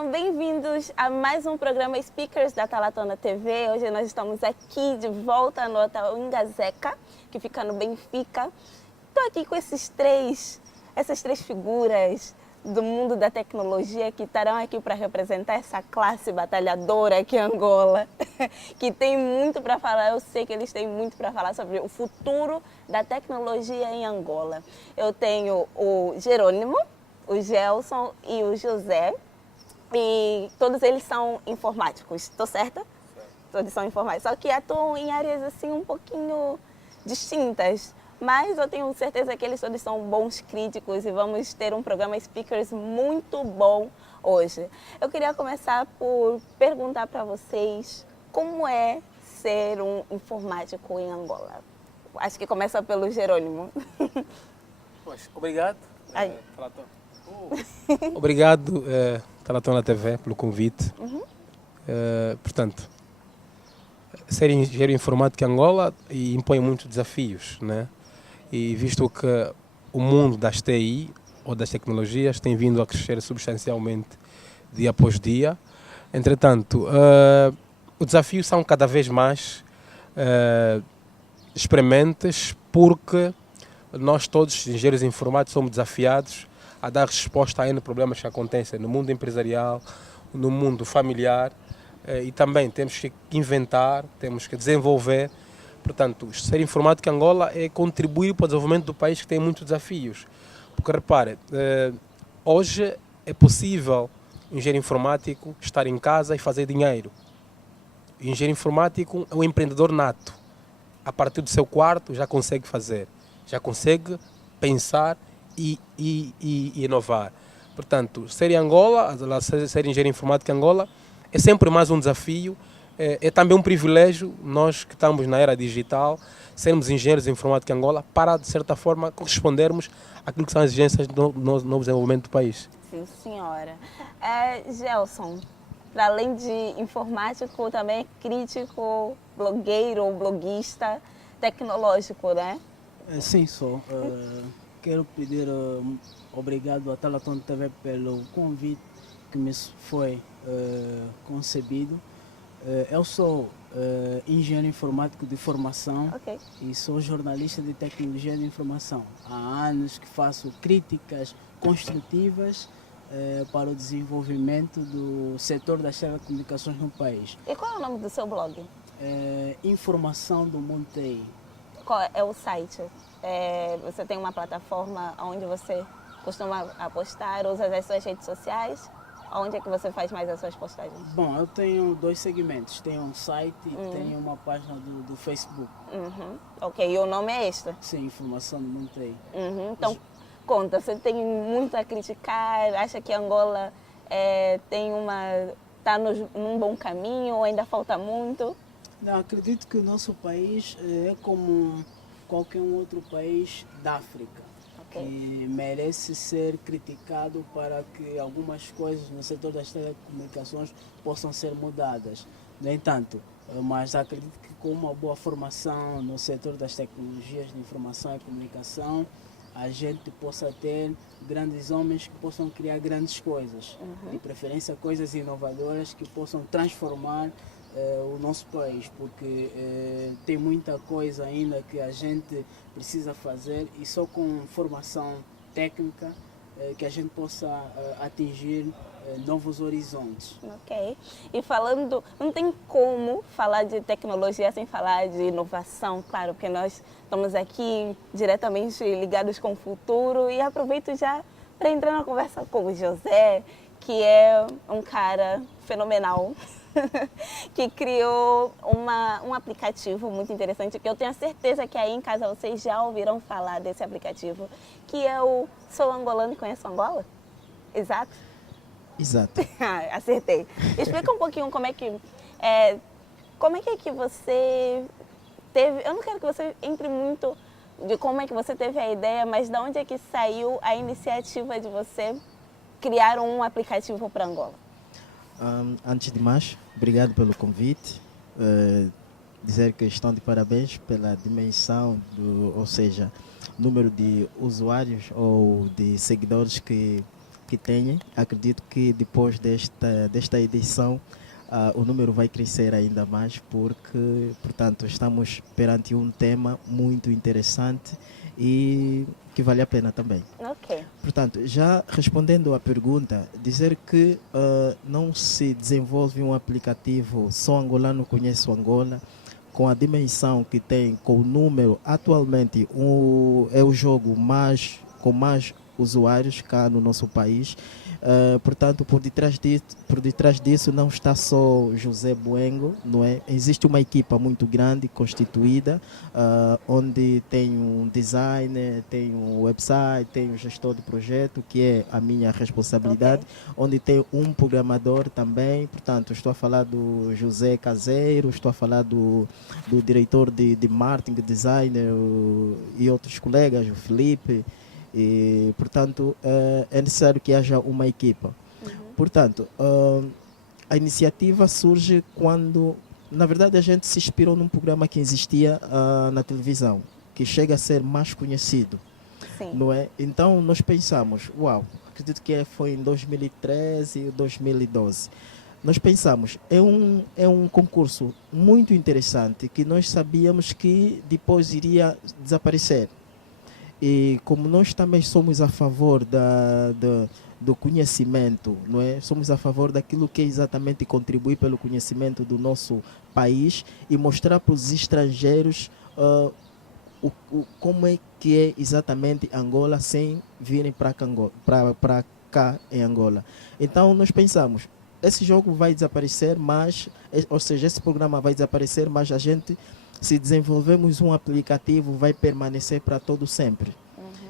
Sejam bem-vindos a mais um programa Speakers da Talatona TV. Hoje nós estamos aqui de volta no Hotel Ingazeca, que fica no Benfica. Estou aqui com essas três figuras do mundo da tecnologia que estarão aqui para representar essa classe batalhadora aqui em Angola, que tem muito para falar. Eu sei que eles têm muito para falar sobre o futuro da tecnologia em Angola. Eu tenho o Jerônimo, o Gelson e o José, e todos eles são informáticos, estou certa? Todos são informáticos, só que atuam em áreas assim um pouquinho distintas, mas eu tenho certeza que eles todos são bons críticos e vamos ter um programa Speakers muito bom hoje. Eu queria começar por perguntar para vocês como é ser um informático em Angola. Acho que começa pelo Jerônimo. Pois, obrigado. Ai. Obrigado, Talatona TV, pelo convite. Portanto, ser engenheiro informático em Angola impõe muitos desafios, né? E visto que o mundo das TI ou das tecnologias tem vindo a crescer substancialmente dia após dia, entretanto, os desafios são cada vez mais exprementes, porque nós todos, engenheiros informáticos, somos desafiados a dar resposta a N problemas que acontecem no mundo empresarial, no mundo familiar, e também temos que inventar, temos que desenvolver. Portanto, ser informático em Angola é contribuir para o desenvolvimento do país, que tem muitos desafios. Porque, repare, hoje é possível um engenheiro informático estar em casa e fazer dinheiro. O engenheiro informático é um empreendedor nato. A partir do seu quarto já consegue fazer, já consegue pensar e inovar. Portanto, ser em Angola, ser engenheiro informático em Angola, é sempre mais um desafio. É também um privilégio, nós que estamos na era digital, sermos engenheiros informáticos em Angola, para, de certa forma, correspondermos àquilo que são as exigências do novo desenvolvimento do país. Sim, senhora. Gelson, para além de informático, também é crítico, blogueiro ou bloguista tecnológico, né? Sim, sou. Quero pedir obrigado à Talatona TV pelo convite que me foi concebido. Eu sou engenheiro informático de formação. Okay. E sou jornalista de tecnologia de informação. Há anos que faço críticas construtivas para o desenvolvimento do setor das telecomunicações no país. E qual é o nome do seu blog? Informação do Mundo TI. Qual é o site? Você tem uma plataforma onde você costuma postar, usa as suas redes sociais? Onde é que você faz mais as suas postagens? Bom, eu tenho dois segmentos. Tenho um site e tenho uma página do Facebook. Ok, e o nome é este? Sim, Informação do Mundo TI. Então, conta, você tem muito a criticar? Acha que Angola está num bom caminho ou ainda falta muito? Não, acredito que o nosso país é como qualquer outro país da África, que merece ser criticado para que algumas coisas no setor das telecomunicações possam ser mudadas. No entanto, mas acredito que com uma boa formação no setor das tecnologias de informação e comunicação, a gente possa ter grandes homens que possam criar grandes coisas, de preferência coisas inovadoras que possam transformar o nosso país, porque tem muita coisa ainda que a gente precisa fazer e só com formação técnica que a gente possa atingir novos horizontes. Ok. E falando, não tem como falar de tecnologia sem falar de inovação, claro, porque nós estamos aqui diretamente ligados com o futuro, e aproveito já para entrar na conversa com o José, que é um cara fenomenal, que criou um aplicativo muito interessante, que eu tenho certeza que aí em casa vocês já ouviram falar desse aplicativo, que é o Sou Angolano e Conheço Angola? Exato? Exato. Acertei. Explica um pouquinho como é que você teve... Eu não quero que você entre muito de como é que você teve a ideia, mas de onde é que saiu a iniciativa de você criar um aplicativo para Angola? Antes de mais, obrigado pelo convite. Dizer que estão de parabéns pela dimensão, ou seja, número de usuários ou de seguidores que que têm. Acredito que depois desta edição o número vai crescer ainda mais, porque, portanto, estamos perante um tema muito interessante e que vale a pena também. Ok. Portanto, já respondendo à pergunta, dizer que não se desenvolve um aplicativo só angolano conhece Angola, com a dimensão que tem, com o número, atualmente é o jogo com mais usuários cá no nosso país. Portanto, por detrás disso não está só José Buengo, não é? Existe uma equipa muito grande, constituída, onde tem um designer, tem um website, tem um gestor de projeto, que é a minha responsabilidade, onde tem um programador também. Portanto, estou a falar do José Caseiro, estou a falar do diretor de marketing, designer e outros colegas, o Felipe. E, portanto, é necessário que haja uma equipa. Portanto, a iniciativa surge quando, na verdade, a gente se inspirou num programa que existia na televisão, que chega a ser mais conhecido. Sim. Não é? Então, nós pensamos, acredito que foi em 2013 ou 2012. Nós pensamos, é um concurso muito interessante que nós sabíamos que depois iria desaparecer. E como nós também somos a favor do conhecimento, não é? Somos a favor daquilo que é exatamente contribuir pelo conhecimento do nosso país e mostrar para os estrangeiros como é que é exatamente Angola sem virem para cá em Angola. Então nós pensamos, esse jogo vai desaparecer, ou seja, esse programa vai desaparecer, mas a gente, se desenvolvemos um aplicativo, vai permanecer para todo sempre.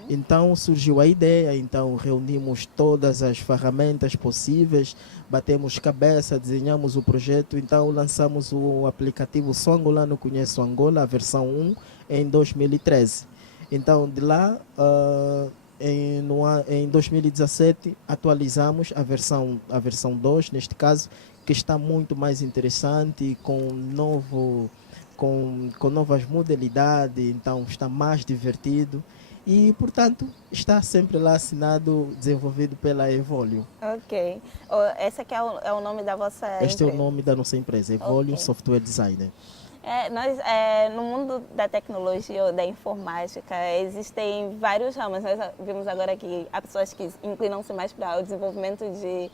Então surgiu a ideia, então reunimos todas as ferramentas possíveis, batemos cabeça, desenhamos o projeto, então lançamos o aplicativo Só Angolano Conheço Angola, a versão 1, em 2013. Então de lá, em 2017, atualizamos a versão 2, neste caso, que está muito mais interessante, com novas modalidades, então está mais divertido e, portanto, está sempre lá assinado, desenvolvido pela Evolio. Ok. Esse aqui é o nome da vossa empresa? Este é o nome da nossa empresa, Evolio Software Designer. No mundo da tecnologia ou da informática, existem vários ramos. Nós vimos agora que há pessoas que inclinam-se mais para o desenvolvimento de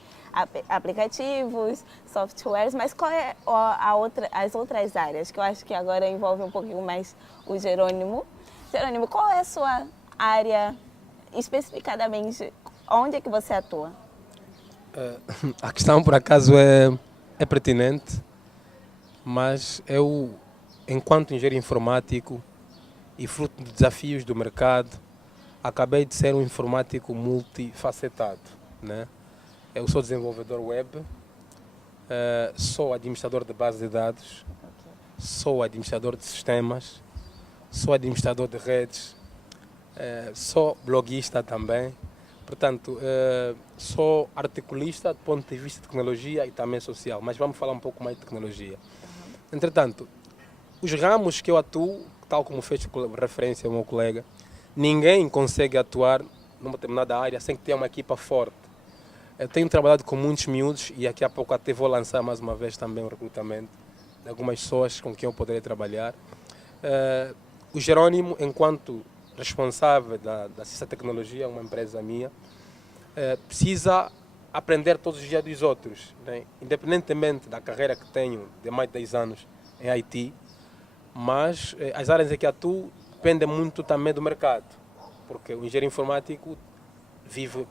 aplicativos, softwares, mas qual é as outras áreas? Que eu acho que agora envolve um pouquinho mais o Jerônimo. Jerônimo, qual é a sua área, especificadamente, onde é que você atua? A questão, por acaso, é pertinente, mas eu, enquanto engenheiro informático e fruto de desafios do mercado, acabei de ser um informático multifacetado, né? Eu sou desenvolvedor web, sou administrador de bases de dados, sou administrador de sistemas, sou administrador de redes, sou bloguista também. Portanto, sou articulista do ponto de vista de tecnologia e também social, mas vamos falar um pouco mais de tecnologia. Entretanto, os ramos que eu atuo, tal como fez referência ao meu colega, ninguém consegue atuar numa determinada área sem que tenha uma equipa forte. Eu tenho trabalhado com muitos miúdos e daqui a pouco até vou lançar mais uma vez também o recrutamento de algumas pessoas com quem eu poderei trabalhar. O Jerônimo, enquanto responsável da Ciência Tecnologia, uma empresa minha, precisa aprender todos os dias dos outros, né? Independentemente da carreira que tenho de mais de 10 anos em IT, mas as áreas em que atuo dependem muito também do mercado, porque o engenheiro informático vive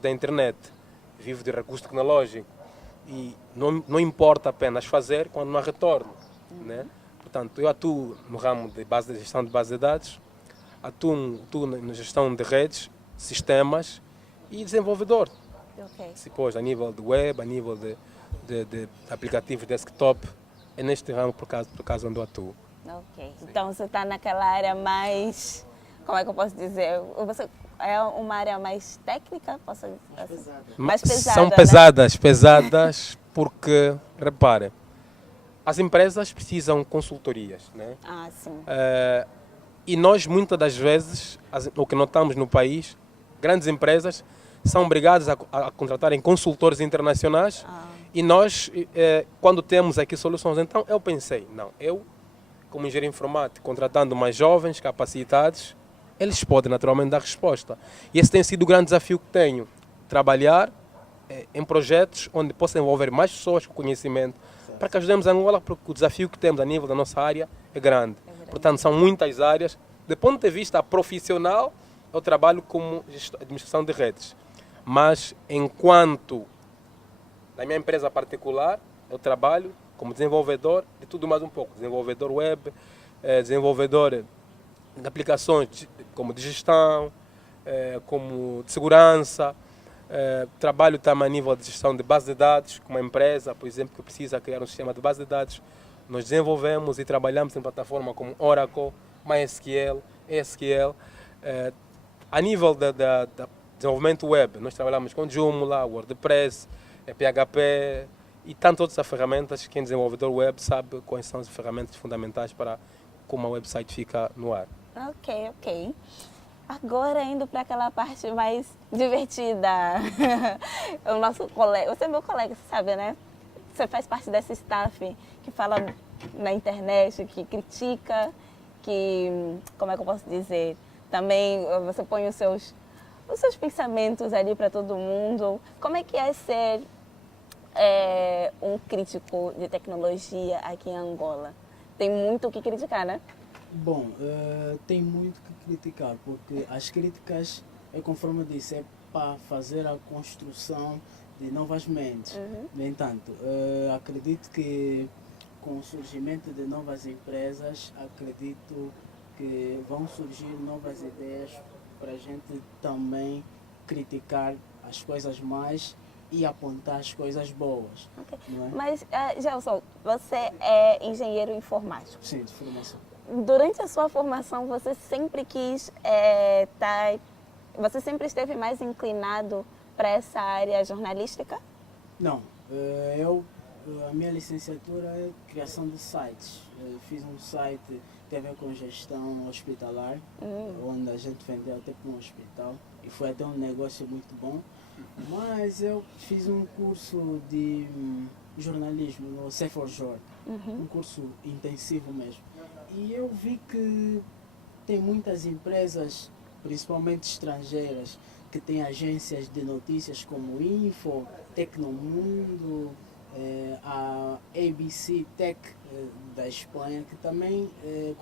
da internet, vive de recurso tecnológico e não importa apenas fazer quando não há retorno, né? Portanto, eu atuo no ramo de gestão de base de dados, atuo na gestão de redes, sistemas e desenvolvedor. Okay. Depois, a nível de web, a nível de aplicativos desktop, é neste ramo por acaso onde eu atuo. Ok. Então você está naquela área mais, como é que eu posso dizer? Você é uma área mais técnica? Mais pesada. São pesadas porque, repare, as empresas precisam de consultorias, né? Ah, sim. E nós, muitas das vezes, o que notamos no país, grandes empresas são obrigados a contratarem consultores internacionais e nós, quando temos aqui soluções, então eu pensei, não, eu, como engenheiro informático, contratando mais jovens, capacitados, eles podem naturalmente dar resposta. E esse tem sido o grande desafio que tenho, trabalhar em projetos onde possa envolver mais pessoas com conhecimento, para que ajudemos a Angola, porque o desafio que temos a nível da nossa área é grande. Portanto, são muitas áreas. Do ponto de vista profissional, eu trabalho como administração de redes. Mas, enquanto na minha empresa particular, eu trabalho como desenvolvedor de tudo mais um pouco. Desenvolvedor web, desenvolvedor de aplicações como de gestão, como de segurança. Trabalho também a nível de gestão de base de dados, com uma empresa, por exemplo, que precisa criar um sistema de base de dados. Nós desenvolvemos e trabalhamos em plataformas como Oracle, MySQL, SQL. A nível de desenvolvimento web, nós trabalhamos com Joomla, WordPress, PHP e tantas outras ferramentas. Quem é desenvolvedor web sabe quais são as ferramentas fundamentais para como a website fica no ar. Ok. Agora indo para aquela parte mais divertida. O nosso colega, você é meu colega, você sabe, né? Você faz parte desse staff que fala na internet, que critica, que, como é que eu posso dizer? Também você põe os seus pensamentos ali para todo mundo. Como é que é ser um crítico de tecnologia aqui em Angola? Tem muito o que criticar, né? Bom, tem muito que criticar, porque as críticas, conforme eu disse, é para fazer a construção de novas mentes. No entanto, acredito que com o surgimento de novas empresas, acredito que vão surgir novas ideias para a gente também criticar as coisas mais e apontar as coisas boas. Okay. Não é? Mas, Gelson, você é engenheiro informático. Sim, de formação. Durante a sua formação, você sempre quis você sempre esteve mais inclinado para essa área jornalística? Não, a minha licenciatura é criação de sites. Fiz um site que tem a ver com gestão hospitalar, onde a gente vendeu até para um hospital e foi até um negócio muito bom. Mas eu fiz um curso de jornalismo no C4J, um curso intensivo mesmo. E eu vi que tem muitas empresas, principalmente estrangeiras, que têm agências de notícias como Info, Tecnomundo, a ABC Tech da Espanha, que também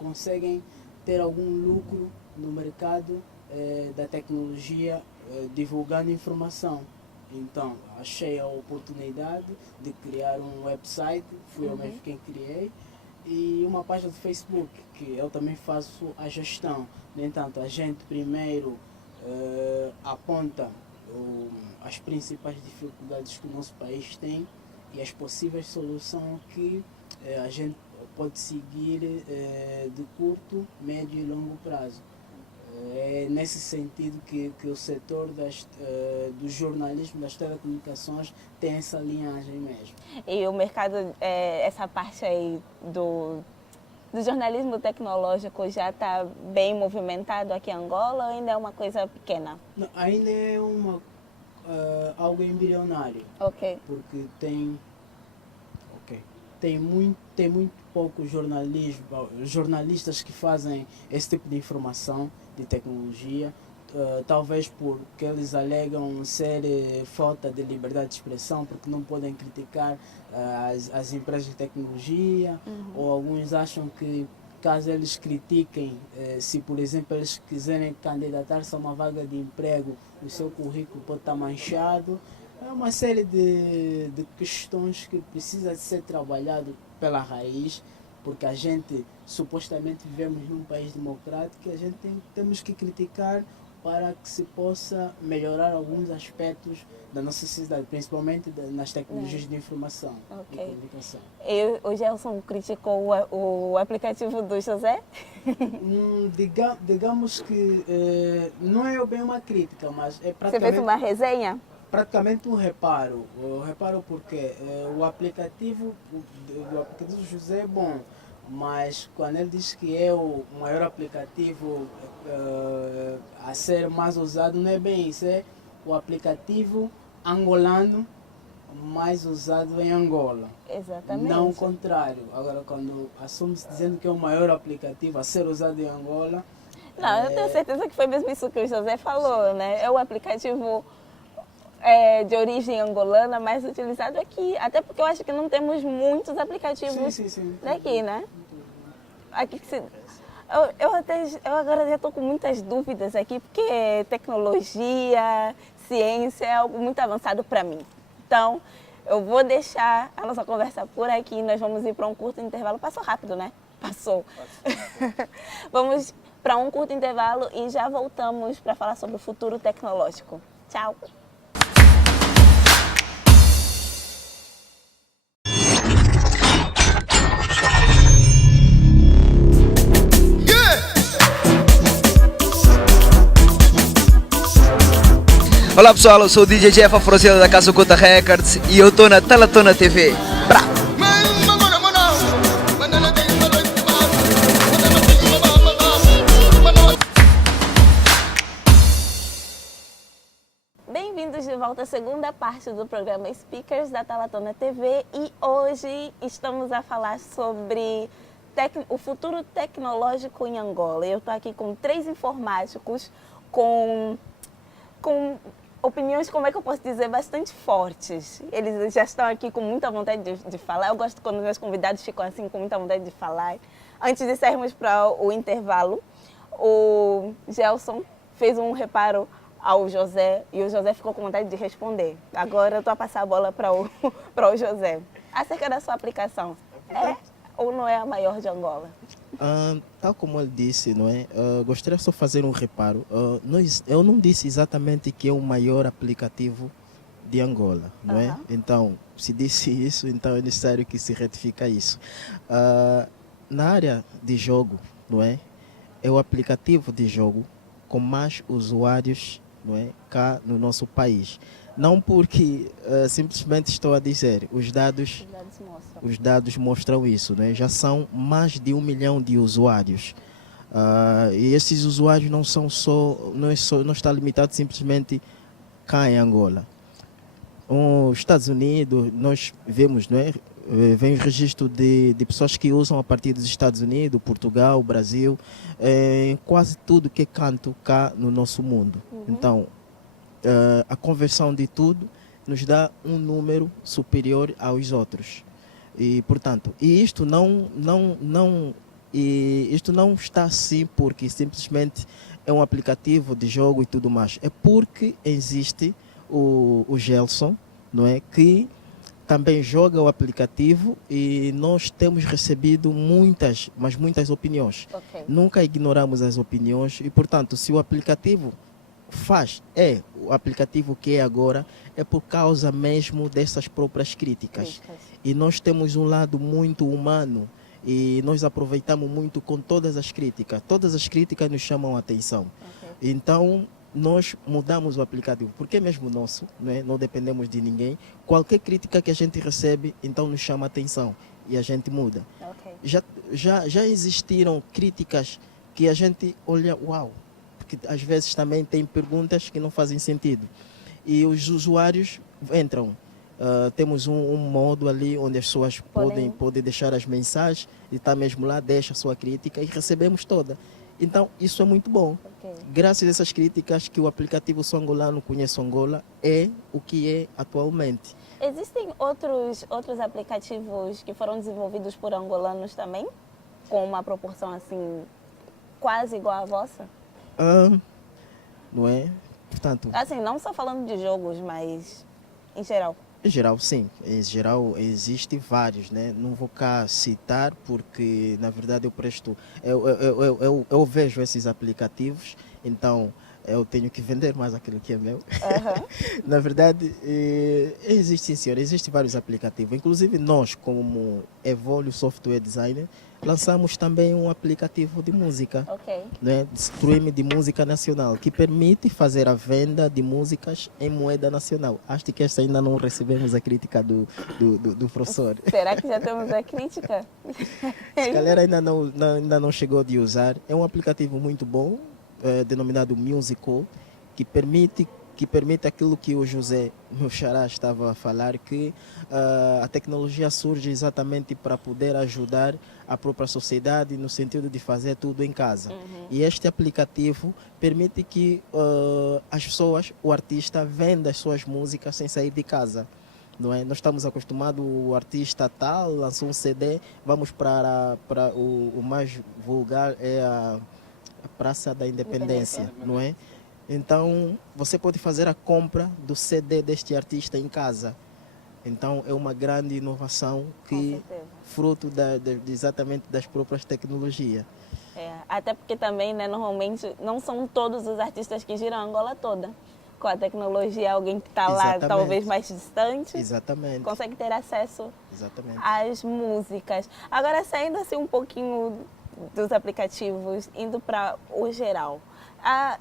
conseguem ter algum lucro no mercado da tecnologia, divulgando informação. Então, achei a oportunidade de criar um website, fui eu mesmo quem criei, e uma página do Facebook, que eu também faço a gestão. No entanto, a gente primeiro aponta as principais dificuldades que o nosso país tem e as possíveis soluções que a gente pode seguir de curto, médio e longo prazo. É nesse sentido que o setor do jornalismo, das telecomunicações, tem essa linhagem mesmo. E o mercado, essa parte aí do jornalismo tecnológico já está bem movimentado aqui em Angola ou ainda é uma coisa pequena? Não, ainda é algo embrionário. Ok. Porque tem muito pouco jornalistas que fazem esse tipo de informação de tecnologia, talvez porque eles alegam ser falta de liberdade de expressão, porque não podem criticar as empresas de tecnologia, ou alguns acham que caso eles critiquem, se por exemplo eles quiserem candidatar-se a uma vaga de emprego, o seu currículo pode estar manchado. É uma série de questões que precisa de ser trabalhado pela raiz, porque a gente supostamente vivemos num país democrático e a gente temos que criticar para que se possa melhorar alguns aspectos da nossa sociedade, principalmente nas tecnologias de informação e comunicação. O Gelson criticou o aplicativo do José? Digamos que não é bem uma crítica, mas é praticamente... Você fez uma resenha? Praticamente um reparo. Eu reparo porque o aplicativo do José é bom, mas quando ele diz que é o maior aplicativo a ser mais usado, não é bem isso. o aplicativo angolano mais usado em Angola. Exatamente. Não o contrário. Agora, quando assume-se dizendo que é o maior aplicativo a ser usado em Angola... Não, eu tenho certeza que foi mesmo isso que o José falou, né? É o aplicativo de origem angolana mais utilizado aqui. Até porque eu acho que não temos muitos aplicativos sim. daqui, né? Aqui que se... eu agora já estou com muitas dúvidas aqui, porque tecnologia, ciência é algo muito avançado para mim. Então, eu vou deixar a nossa conversa por aqui. Nós vamos ir para um curto intervalo. Passou rápido, né? Passou. Vamos para um curto intervalo e já voltamos para falar sobre o futuro tecnológico. Tchau! Olá pessoal, eu sou o DJ Jeff Afrocelo da Casa Oculta Records e eu estou na Talatona TV. Pra! Bem-vindos de volta à segunda parte do programa Speakers da Talatona TV e hoje estamos a falar sobre o futuro tecnológico em Angola. Eu estou aqui com 3 informáticos com opiniões, como é que eu posso dizer, bastante fortes. Eles já estão aqui com muita vontade de falar. Eu gosto quando meus convidados ficam assim com muita vontade de falar. Antes de sairmos para o intervalo, o Gelson fez um reparo ao José e o José ficou com vontade de responder. Agora eu estou a passar a bola para o José. Acerca da sua aplicação, é ou não é a maior de Angola? Tal como ele disse, não é? Gostaria só de fazer um reparo. Eu não disse exatamente que é o maior aplicativo de Angola, não é? Então, se disse isso, então é necessário que se retifique isso. Na área de jogo, não é? É o aplicativo de jogo com mais usuários, não é? Cá no nosso país. Não porque simplesmente estou a dizer, os dados mostram isso, né? Já são mais de 1 milhão de usuários. E esses usuários não está limitado simplesmente cá em Angola. Os Estados Unidos, nós vemos, não é? Vem o registro de pessoas que usam a partir dos Estados Unidos, Portugal, Brasil, quase tudo que é canto cá no nosso mundo. Então, a conversão de tudo nos dá um número superior aos outros. E, portanto, isto não está assim porque simplesmente é um aplicativo de jogo e tudo mais. É porque existe o Gelson, não é, que também joga o aplicativo e nós temos recebido muitas opiniões. Okay. Nunca ignoramos as opiniões e, portanto, se o aplicativo o aplicativo que é agora, é por causa mesmo dessas próprias críticas. E nós temos um lado muito humano e nós aproveitamos muito com todas as críticas. Todas as críticas nos chamam a atenção. Okay. Então, nós mudamos o aplicativo, porque é mesmo nosso, não é? Não dependemos de ninguém. Qualquer crítica que a gente recebe, então nos chama a atenção e a gente muda. Okay. Já existiram críticas que a gente olha, uau, porque às vezes também tem perguntas que não fazem sentido. E os usuários entram. Temos um modo ali onde as pessoas podem deixar as mensagens e está mesmo lá, deixa a sua crítica e recebemos toda. Então, isso é muito bom. Okay. Graças a essas críticas que o aplicativo Sou Angolano Conheço Angola é o que é atualmente. Existem outros aplicativos que foram desenvolvidos por angolanos também? Com uma proporção assim, quase igual à vossa? Não é? Portanto, assim, não só falando de jogos, mas em geral. Em geral, sim. Em geral, existem vários, né? Não vou cá citar porque, na verdade, eu vejo esses aplicativos, então eu tenho que vender mais aquilo que é meu. Na verdade, existe, sim, senhor. Existem vários aplicativos. Inclusive, nós, como Evolio Software Designer, lançamos também um aplicativo de música, né, de streaming de música nacional, que permite fazer a venda de músicas em moeda nacional. Acho que esta ainda não recebemos a crítica do professor. Será que já temos a crítica? Se calhar ainda não chegou de usar. É um aplicativo muito bom, denominado Musical, que permite que permite aquilo que o José, meu xará, estava a falar, que a tecnologia surge exatamente para poder ajudar a própria sociedade no sentido de fazer tudo em casa. E este aplicativo permite que as pessoas, o artista, venda as suas músicas sem sair de casa. Não é? Nós estamos acostumados, o artista tal lançou um CD, vamos para o mais vulgar, é a Praça da Independência, não é? Então, você pode fazer a compra do CD deste artista em casa. Então, é uma grande inovação que fruto exatamente das próprias tecnologias. Até porque também, né, normalmente, não são todos os artistas que giram a Angola toda. Com a tecnologia, alguém que está lá, talvez mais distante, consegue ter acesso às músicas. Agora, saindo assim um pouquinho dos aplicativos, indo para o geral,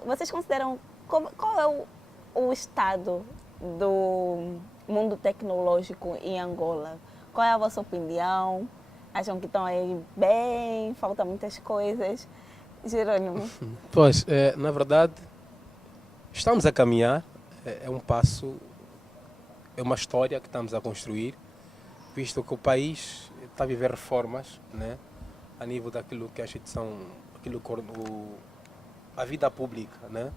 vocês consideram qual é o estado do mundo tecnológico em Angola? Qual é a vossa opinião? Acham que estão aí bem? Faltam muitas coisas? Jerônimo? Pois, na verdade, estamos a caminhar, é um passo, é uma história que estamos a construir, visto que o país está a viver reformas, né, a nível daquilo que a instituição, a vida pública, né,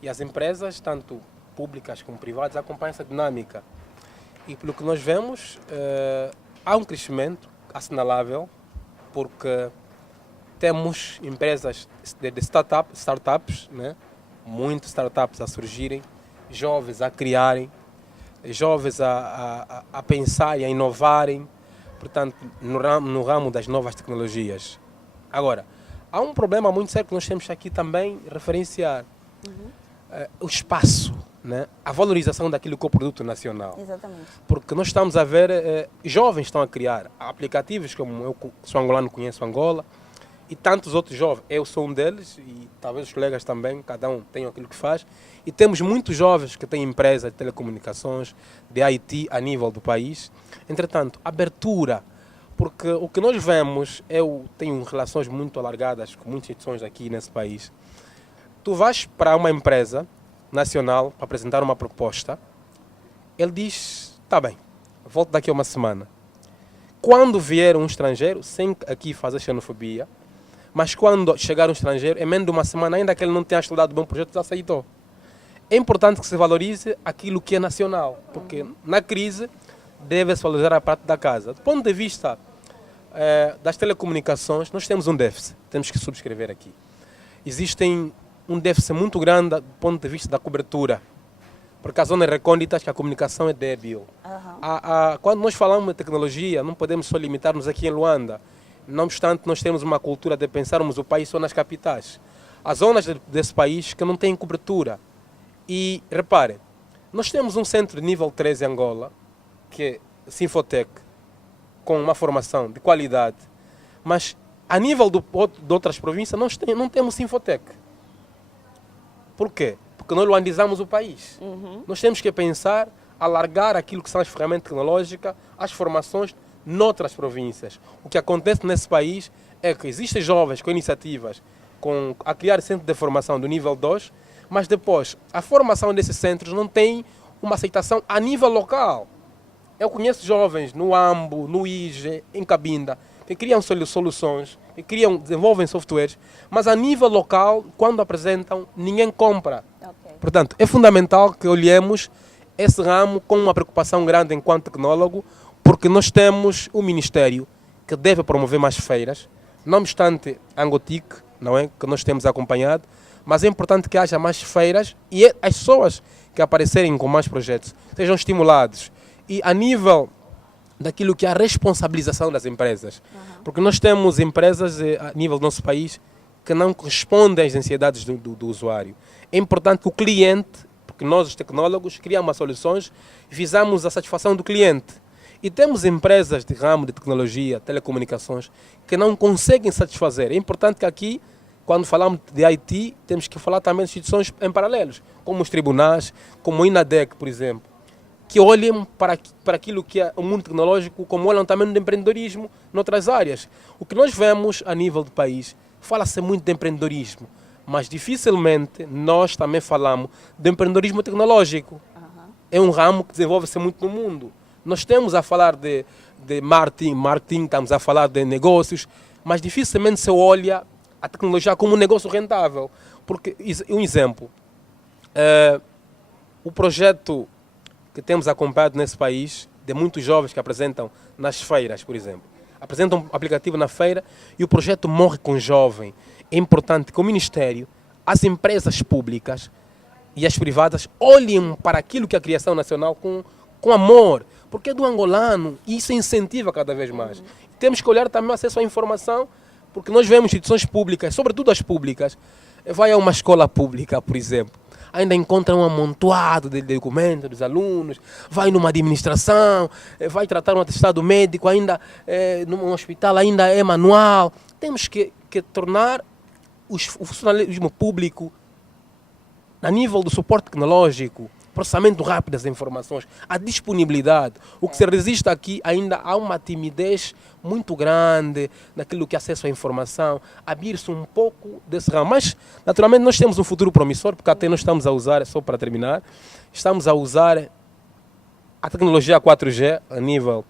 e as empresas, tanto públicas como privadas, acompanham essa dinâmica. E pelo que nós vemos, há um crescimento assinalável, porque temos empresas de startups, né, muitas startups a surgirem, jovens a criarem, jovens a pensarem, a inovarem, portanto, no ramo das novas tecnologias. Agora, há um problema muito sério que nós temos aqui também referenciar, o espaço, né? A valorização daquilo que é o produto nacional. Exatamente. Porque nós estamos a ver, jovens estão a criar aplicativos, como eu sou angolano, conheço Angola, e tantos outros jovens, eu sou um deles e talvez os colegas também, cada um tem aquilo que faz. E temos muitos jovens que têm empresas de telecomunicações, de IT a nível do país. Entretanto, abertura, porque o que nós vemos, eu tenho relações muito alargadas com muitas instituições aqui nesse país. Tu vais para uma empresa nacional para apresentar uma proposta, ele diz, está bem, volto daqui a uma semana. Quando vier um estrangeiro, sem aqui fazer xenofobia, mas quando chegar um estrangeiro, em menos de uma semana, ainda que ele não tenha estudado bem o projeto, já aceitou. É importante que se valorize aquilo que é nacional, porque na crise deve-se valorizar a parte da casa. Do ponto de vista das telecomunicações, nós temos um déficit, temos que subscrever aqui. Existem um déficit muito grande do ponto de vista da cobertura, porque as zonas recônditas que a comunicação é débil. Quando nós falamos de tecnologia, não podemos só limitar-nos aqui em Luanda. Não obstante, nós temos uma cultura de pensarmos o país só nas capitais. Há zonas desse país que não têm cobertura. E, reparem, nós temos um centro de nível 3 em Angola, que é Sinfotec, com uma formação de qualidade, mas a nível de outras províncias não temos Sinfotec. Por quê? Porque nós luandizamos o país. Nós temos que pensar, alargar aquilo que são as ferramentas tecnológicas, as formações noutras províncias. O que acontece nesse país é que existem jovens com iniciativas a criar centros de formação do nível 2, mas depois a formação desses centros não tem uma aceitação a nível local. Eu conheço jovens no Ambo, no IGE, em Cabinda, que criam soluções, que desenvolvem softwares, mas a nível local, quando apresentam, ninguém compra. Portanto, é fundamental que olhemos esse ramo com uma preocupação grande enquanto tecnólogo, porque nós temos um Ministério que deve promover mais feiras, não obstante a Angotic, não é, que nós temos acompanhado, mas é importante que haja mais feiras e as pessoas que aparecerem com mais projetos sejam estimulados. E a nível daquilo que é a responsabilização das empresas, porque nós temos empresas a nível do nosso país que não correspondem às ansiedades do usuário. É importante que o cliente, porque nós os tecnólogos criamos soluções e visamos a satisfação do cliente. E temos empresas de ramo de tecnologia, telecomunicações, que não conseguem satisfazer. É importante que aqui, quando falamos de IT, temos que falar também de instituições em paralelos, como os tribunais, como o INADEC, por exemplo, que olhem para aquilo que é o mundo tecnológico, como olham também no empreendedorismo, noutras áreas. O que nós vemos a nível do país, fala-se muito de empreendedorismo, mas dificilmente nós também falamos de empreendedorismo tecnológico. É um ramo que desenvolve-se muito no mundo. Nós temos a falar de marketing, estamos a falar de negócios, mas dificilmente se olha a tecnologia como um negócio rentável. Porque, um exemplo, o projeto que temos acompanhado nesse país, de muitos jovens que apresentam nas feiras, por exemplo, apresentam um aplicativo na feira e o projeto morre com o jovem. É importante que o Ministério, as empresas públicas e as privadas olhem para aquilo que é a criação nacional com amor, porque é do angolano e isso incentiva cada vez mais. Temos que olhar também o acesso à informação, porque nós vemos instituições públicas, sobretudo as públicas, vai a uma escola pública, por exemplo, ainda encontra um amontoado de documentos dos alunos, vai numa administração, vai tratar um atestado médico, ainda num hospital ainda é manual. Temos que tornar o funcionalismo público a nível do suporte tecnológico, processamento rápido das informações, a disponibilidade. O que se resiste aqui ainda há uma timidez muito grande naquilo que é acesso à informação, abrir-se um pouco desse ramo. Mas, naturalmente, nós temos um futuro promissor, porque até nós estamos a usar, só para terminar, estamos a usar a tecnologia 4G a nível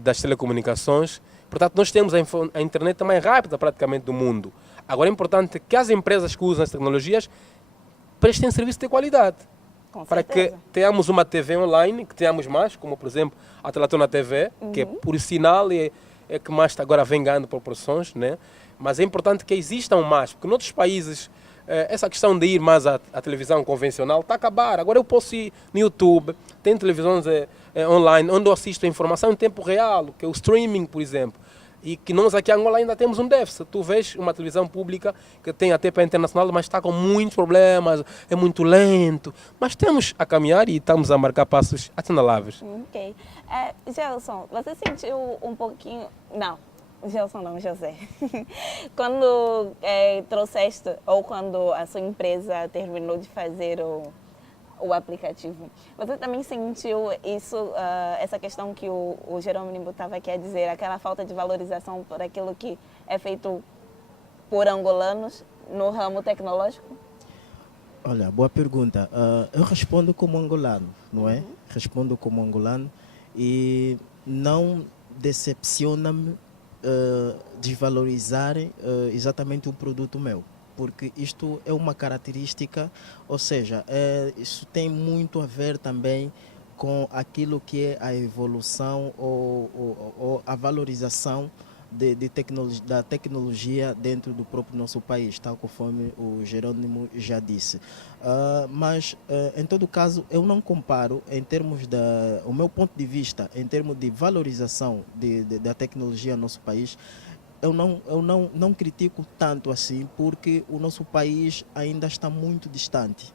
das telecomunicações. Portanto, nós temos a internet mais rápida praticamente do mundo. Agora é importante que as empresas que usam as tecnologias prestem serviço de qualidade. Para que tenhamos uma TV online, que tenhamos mais, como por exemplo a Talatona TV, que por sinal é que mais agora vem ganhando proporções, né? Mas é importante que existam mais, porque noutros países essa questão de ir mais à televisão convencional está a acabar. Agora eu posso ir no YouTube, tem televisões online, onde eu assisto a informação em tempo real, que é o streaming, por exemplo. E que nós aqui em Angola ainda temos um déficit. Tu vês uma televisão pública que tem até para internacional, mas está com muitos problemas, é muito lento. Mas temos a caminhar e estamos a marcar passos assinaláveis. Ok. Gelson, você sentiu um pouquinho... Não, Gelson não, José. Quando trouxeste, ou quando a sua empresa terminou de fazer o aplicativo, você também sentiu isso, essa questão que o Jerônimo estava aqui a dizer, aquela falta de valorização por aquilo que é feito por angolanos no ramo tecnológico? Olha, boa pergunta. Eu respondo como angolano, não é? Respondo como angolano e não decepciona-me desvalorizar exatamente o produto meu, porque isto é uma característica, ou seja, isso tem muito a ver também com aquilo que é a evolução ou a valorização da tecnologia dentro do próprio nosso país, tal conforme o Jerônimo já disse. Mas, em todo caso, eu não comparo, em termos o meu ponto de vista, em termos de valorização da tecnologia no nosso país, eu não critico tanto assim, porque o nosso país ainda está muito distante.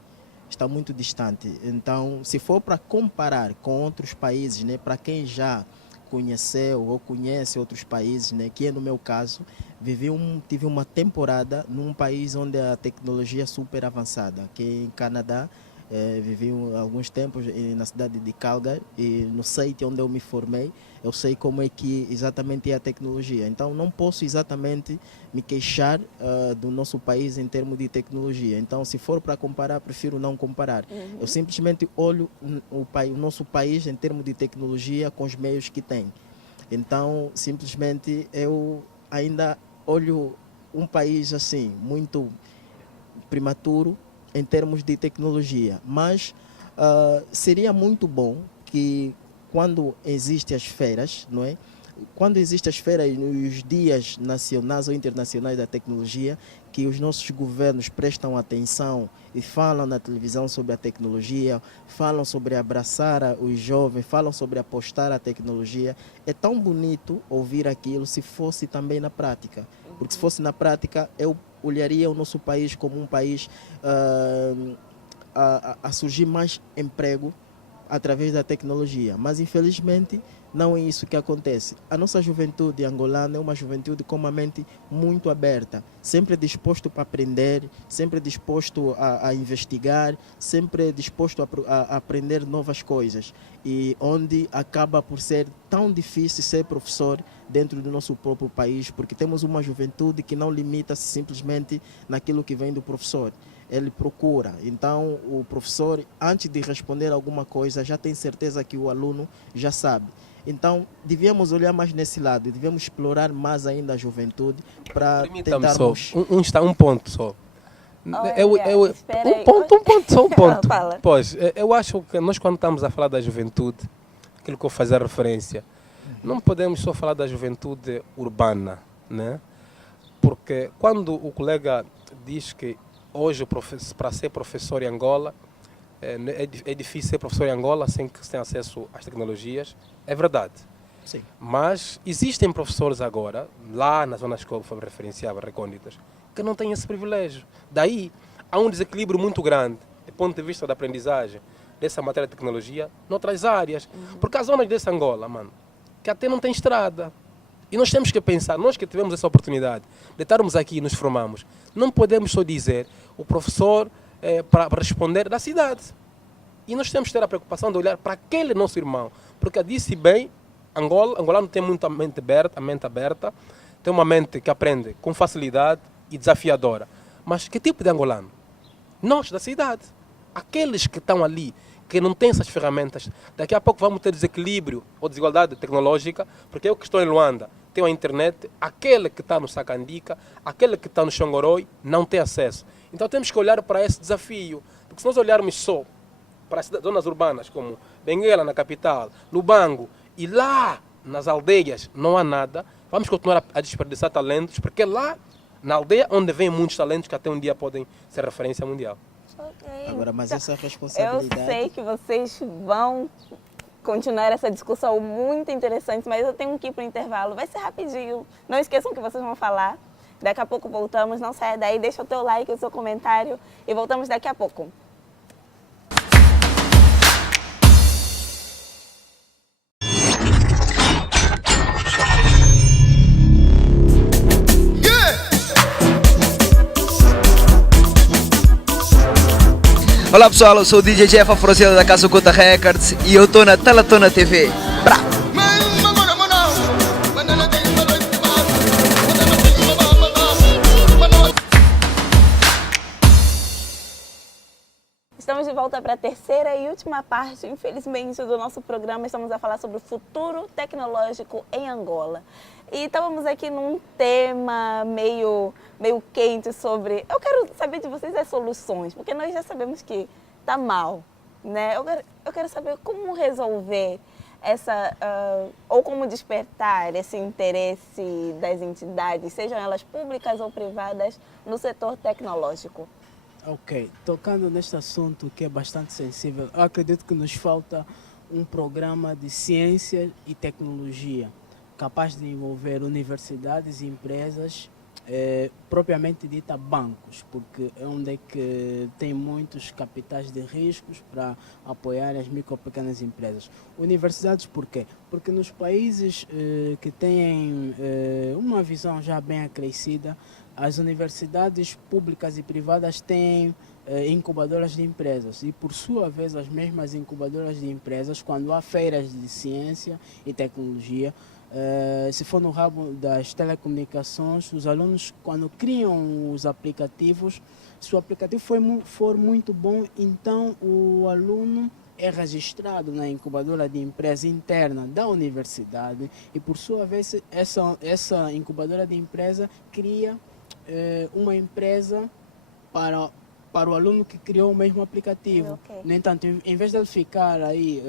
Está muito distante. Então, se for para comparar com outros países, né, para quem já conheceu ou conhece outros países, né, que é no meu caso, tive uma temporada num país onde a tecnologia é super avançada, que é em Canadá. Vivi alguns tempos na cidade de Calgary e no site onde eu me formei, eu sei como é que exatamente é a tecnologia. Então não posso exatamente me queixar do nosso país em termos de tecnologia. Então se for para comparar, prefiro não comparar. Eu simplesmente olho o nosso país em termos de tecnologia com os meios que tem. Então simplesmente eu ainda olho um país assim, muito prematuro em termos de tecnologia, mas seria muito bom que quando existem as feiras, não é? Quando existem as feiras e os dias nacionais ou internacionais da tecnologia, que os nossos governos prestam atenção e falam na televisão sobre a tecnologia, falam sobre abraçar os jovens, falam sobre apostar a tecnologia. É tão bonito ouvir aquilo se fosse também na prática, porque se fosse na prática eu olharia o nosso país como um país a surgir mais emprego através da tecnologia. Mas, infelizmente, não é isso que acontece. A nossa juventude angolana é uma juventude com uma mente muito aberta, sempre disposto para aprender, sempre disposto a investigar, sempre disposto a aprender novas coisas. E onde acaba por ser tão difícil ser professor dentro do nosso próprio país, porque temos uma juventude que não limita-se simplesmente naquilo que vem do professor. Ele procura. Então, o professor, antes de responder alguma coisa, já tem certeza que o aluno já sabe. Então, devíamos olhar mais nesse lado, devíamos explorar mais ainda a juventude para tentarmos... Um ponto só. Espera aí. Só um ponto. Fala. Pois, eu acho que nós, quando estamos a falar da juventude, aquilo que eu fazia referência, não podemos só falar da juventude urbana, né? Porque quando o colega diz que hoje, para ser professor em Angola, é difícil ser professor em Angola sem que se tenha acesso às tecnologias, é verdade. Sim. Mas existem professores agora, lá na zona escola que foi referenciada, recônditas, que não têm esse privilégio. Daí, há um desequilíbrio muito grande, do ponto de vista da aprendizagem dessa matéria de tecnologia, noutras áreas. Porque há zonas dessa Angola, mano, que até não tem estrada. E nós temos que pensar, nós que tivemos essa oportunidade de estarmos aqui e nos formamos, não podemos só dizer o professor para responder da cidade. E nós temos que ter a preocupação de olhar para aquele nosso irmão. Porque disse bem, angolano tem muita mente aberta, tem uma mente que aprende com facilidade e desafiadora. Mas que tipo de angolano? Nós da cidade. Aqueles que estão ali, que não têm essas ferramentas, daqui a pouco vamos ter desequilíbrio ou desigualdade tecnológica, porque eu que estou em Luanda, tenho a internet, aquele que está no Sacandica, aquele que está no Xongoroi, não tem acesso. Então temos que olhar para esse desafio, porque se nós olharmos só para as zonas urbanas, como Benguela, na capital, Lubango, e lá nas aldeias não há nada, vamos continuar a desperdiçar talentos, porque lá, na aldeia, onde vêm muitos talentos que até um dia podem ser referência mundial. Okay. Agora, mas Então, essa responsabilidade... eu sei que vocês vão continuar essa discussão muito interessante, mas eu tenho que ir para o intervalo. Vai ser rapidinho. Não esqueçam que vocês vão falar. Daqui a pouco voltamos. Não saia daí, deixa o teu like, o seu comentário e voltamos daqui a pouco. Olá pessoal, eu sou o DJ Jeff Afrosiel da Casa Oculta Records e eu estou na Talatona TV. Brá! Estamos de volta para a terceira e última parte, infelizmente, do nosso programa. Estamos a falar sobre o futuro tecnológico em Angola. E estávamos aqui num tema meio quente sobre... Eu quero saber de vocês as soluções, porque nós já sabemos que está mal, né? Eu quero saber como resolver essa... ou como despertar esse interesse das entidades, sejam elas públicas ou privadas, no setor tecnológico. Ok, tocando neste assunto que é bastante sensível, eu acredito que nos falta um programa de ciência e tecnologia capaz de envolver universidades e empresas, propriamente dita bancos, porque é onde é que tem muitos capitais de riscos para apoiar as micro e pequenas empresas. Universidades por quê? Porque nos países que têm uma visão já bem acrescida, as universidades públicas e privadas têm incubadoras de empresas e, por sua vez, as mesmas incubadoras de empresas, quando há feiras de ciência e tecnologia, se for no ramo das telecomunicações, os alunos, quando criam os aplicativos, se o aplicativo for muito bom, então o aluno é registrado na incubadora de empresa interna da universidade e, por sua vez, essa incubadora de empresa cria uma empresa para o aluno que criou o mesmo aplicativo. Okay. No entanto, em vez de ele ficar aí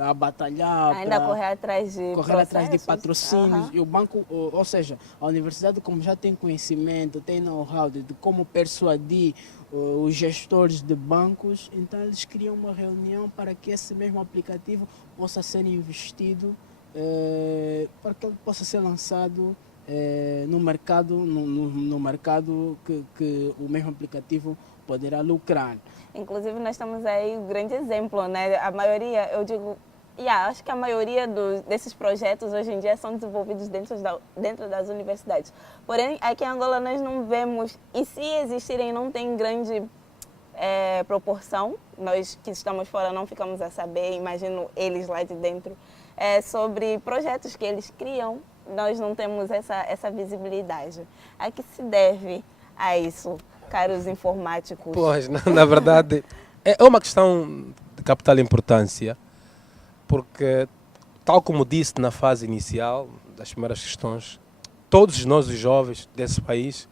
a batalhar, ainda correr atrás de patrocínios, e o banco, ou seja, a universidade, como já tem conhecimento, tem know-how de como persuadir os gestores de bancos, então eles criam uma reunião para que esse mesmo aplicativo possa ser investido, para que ele possa ser lançado no mercado, no mercado que o mesmo aplicativo poderá lucrar. Inclusive, nós temos aí um grande exemplo, né? A maioria, eu digo Acho que a maioria desses projetos hoje em dia são desenvolvidos dentro das universidades. Porém, aqui em Angola nós não vemos, e se existirem não tem grande proporção, nós que estamos fora não ficamos a saber, imagino eles lá de dentro, sobre projetos que eles criam, nós não temos essa visibilidade. A que se deve a isso, caros informáticos? Pois, na verdade, é uma questão de capital importância, porque, tal como disse na fase inicial das primeiras questões, todos nós, os jovens desse país,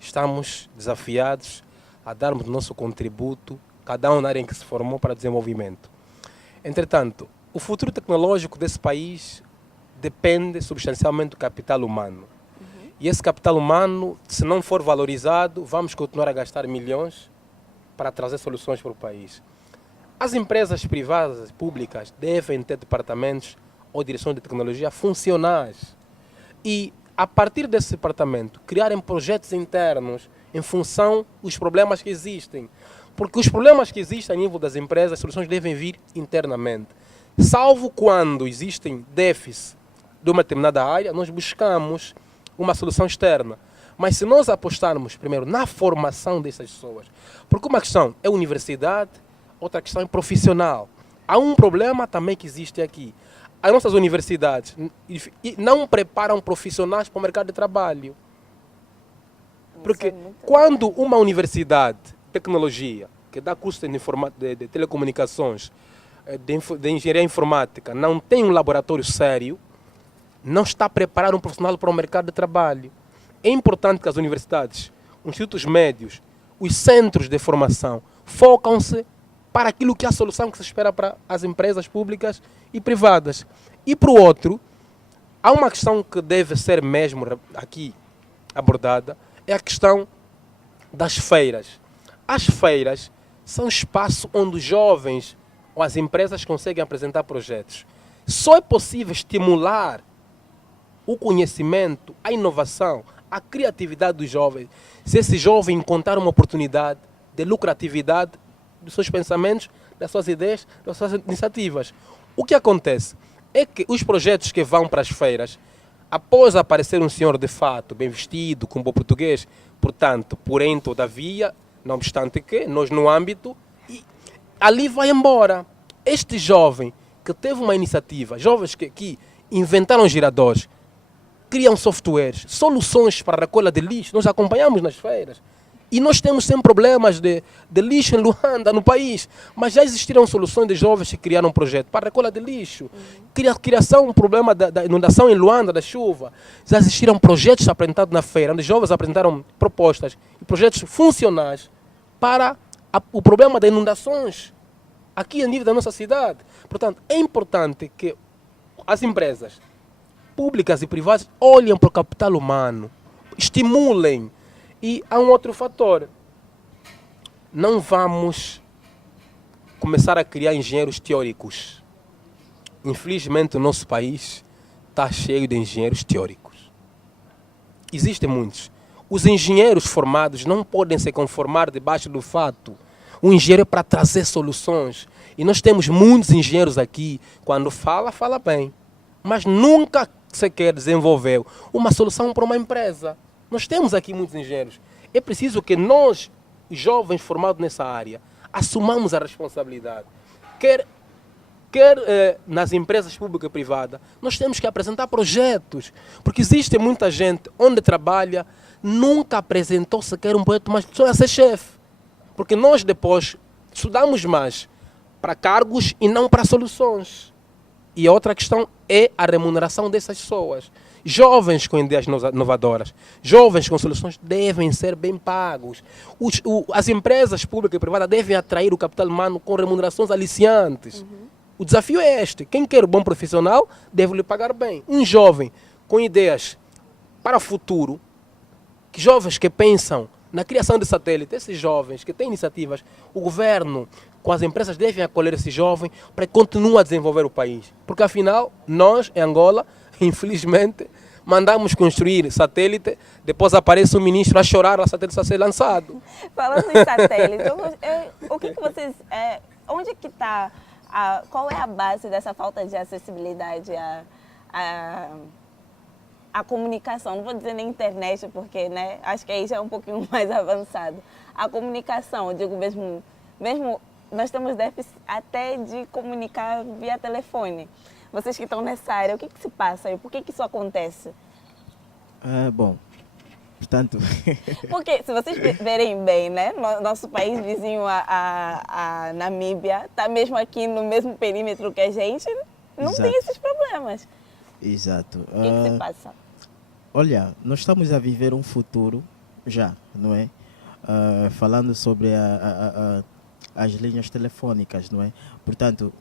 estamos desafiados a darmos o nosso contributo, cada um na área em que se formou, para o desenvolvimento. Entretanto, o futuro tecnológico desse país depende substancialmente do capital humano. E esse capital humano, se não for valorizado, vamos continuar a gastar milhões para trazer soluções para o país. As empresas privadas, públicas, devem ter departamentos ou direções de tecnologia funcionais. E, a partir desse departamento, criarem projetos internos em função dos problemas que existem. Porque os problemas que existem a nível das empresas, as soluções devem vir internamente. Salvo quando existem déficits de uma determinada área, nós buscamos uma solução externa. Mas se nós apostarmos primeiro na formação dessas pessoas, porque uma questão é universidade, outra questão é profissional. Há um problema também que existe aqui. As nossas universidades não preparam profissionais para o mercado de trabalho. Porque quando uma universidade de tecnologia, que dá curso de telecomunicações, de engenharia informática, não tem um laboratório sério, não está preparando um profissional para o mercado de trabalho. É importante que as universidades, os institutos médios, os centros de formação, focam-se para aquilo que é a solução que se espera para as empresas públicas e privadas. E, por outro, há uma questão que deve ser mesmo aqui abordada, é a questão das feiras. As feiras são espaço onde os jovens ou as empresas conseguem apresentar projetos. Só é possível estimular o conhecimento, a inovação, a criatividade dos jovens, se esse jovem encontrar uma oportunidade de lucratividade dos seus pensamentos, das suas ideias, das suas iniciativas. O que acontece é que os projetos que vão para as feiras, após aparecer um senhor de fato, bem vestido, com bom português, portanto, porém, todavia, não obstante que, nós no âmbito, e ali vai embora. Este jovem que teve uma iniciativa, jovens que inventaram giradores, criam softwares, soluções para a recolha de lixo, nós acompanhamos nas feiras. E nós temos sempre problemas de lixo em Luanda, no país. Mas já existiram soluções de jovens que criaram um projeto para a recolha de lixo. Criação, um problema da inundação em Luanda, da chuva. Já existiram projetos apresentados na feira, onde jovens apresentaram propostas e projetos funcionais para o problema das inundações aqui a nível da nossa cidade. Portanto, é importante que as empresas públicas e privadas olhem para o capital humano, estimulem. E há um outro fator. Não vamos começar a criar engenheiros teóricos. Infelizmente, o nosso país está cheio de engenheiros teóricos. Existem muitos. Os engenheiros formados não podem se conformar debaixo do fato. O engenheiro é para trazer soluções. E nós temos muitos engenheiros aqui. Quando fala bem. Mas nunca sequer desenvolveu uma solução para uma empresa. Nós temos aqui muitos engenheiros. É preciso que nós, jovens formados nessa área, assumamos a responsabilidade. Quer nas empresas públicas e privadas, nós temos que apresentar projetos. Porque existe muita gente onde trabalha, nunca apresentou sequer um projeto, mas só é ser chefe. Porque nós depois estudamos mais para cargos e não para soluções. E a outra questão é a remuneração dessas pessoas. Jovens com ideias inovadoras, jovens com soluções devem ser bem pagos. As empresas públicas e privadas devem atrair o capital humano com remunerações aliciantes. O desafio é este. Quem quer um bom profissional deve lhe pagar bem. Um jovem com ideias para o futuro, jovens que pensam na criação de satélites, esses jovens que têm iniciativas, o governo com as empresas devem acolher esse jovem para que continue a desenvolver o país. Porque afinal, nós em Angola, infelizmente, mandamos construir satélite, depois aparece um ministro a chorar o satélite a ser lançado. Falando em satélite, o que vocês, onde é que está qual é a base dessa falta de acessibilidade à comunicação? Não vou dizer na internet, porque né, acho que aí já é um pouquinho mais avançado. A comunicação, eu digo mesmo nós temos déficit até de comunicar via telefone. Vocês que estão nessa área, o que se passa e por que isso acontece? Bom, portanto... Porque, se vocês verem bem, né, nosso país vizinho, a Namíbia, está mesmo aqui no mesmo perímetro que a gente, não Exato. tem esses problemas. Exato. O que se passa? Olha, nós estamos a viver um futuro já, não é? Falando sobre as linhas telefônicas, não é? Portanto,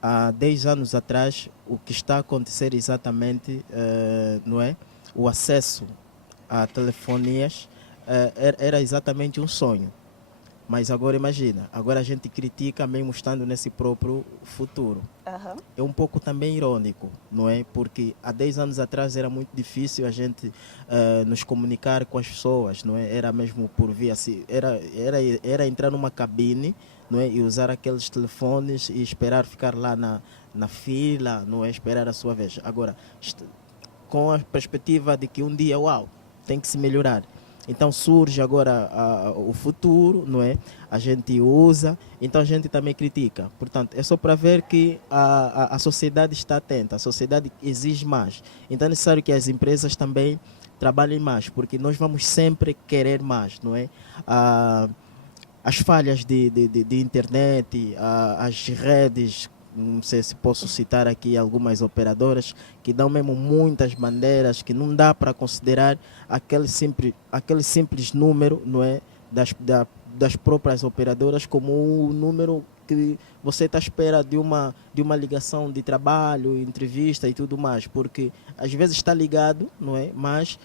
há 10 anos atrás, o que está a acontecer exatamente, não é? O acesso a telefonias era exatamente um sonho. Mas agora imagina, agora a gente critica mesmo estando nesse próprio futuro. Uhum. É um pouco também irônico, não é? Porque há 10 anos atrás era muito difícil a gente nos comunicar com as pessoas, não é? Era mesmo por via, assim, era entrar numa cabine, não é? E usar aqueles telefones e esperar ficar lá na fila, não é? Esperar a sua vez. Agora, com a perspectiva de que um dia, uau, tem que se melhorar. Então surge agora o futuro, não é? A gente usa, então a gente também critica. Portanto, é só para ver que a sociedade está atenta, a sociedade exige mais. Então é necessário que as empresas também trabalhem mais, porque nós vamos sempre querer mais, não é? As falhas de internet, as redes, não sei se posso citar aqui algumas operadoras que dão mesmo muitas bandeiras que não dá para considerar aquele simples número, não é, das próprias operadoras como o número que você está à espera de uma ligação de trabalho, entrevista e tudo mais, porque às vezes está ligado, não é? Mas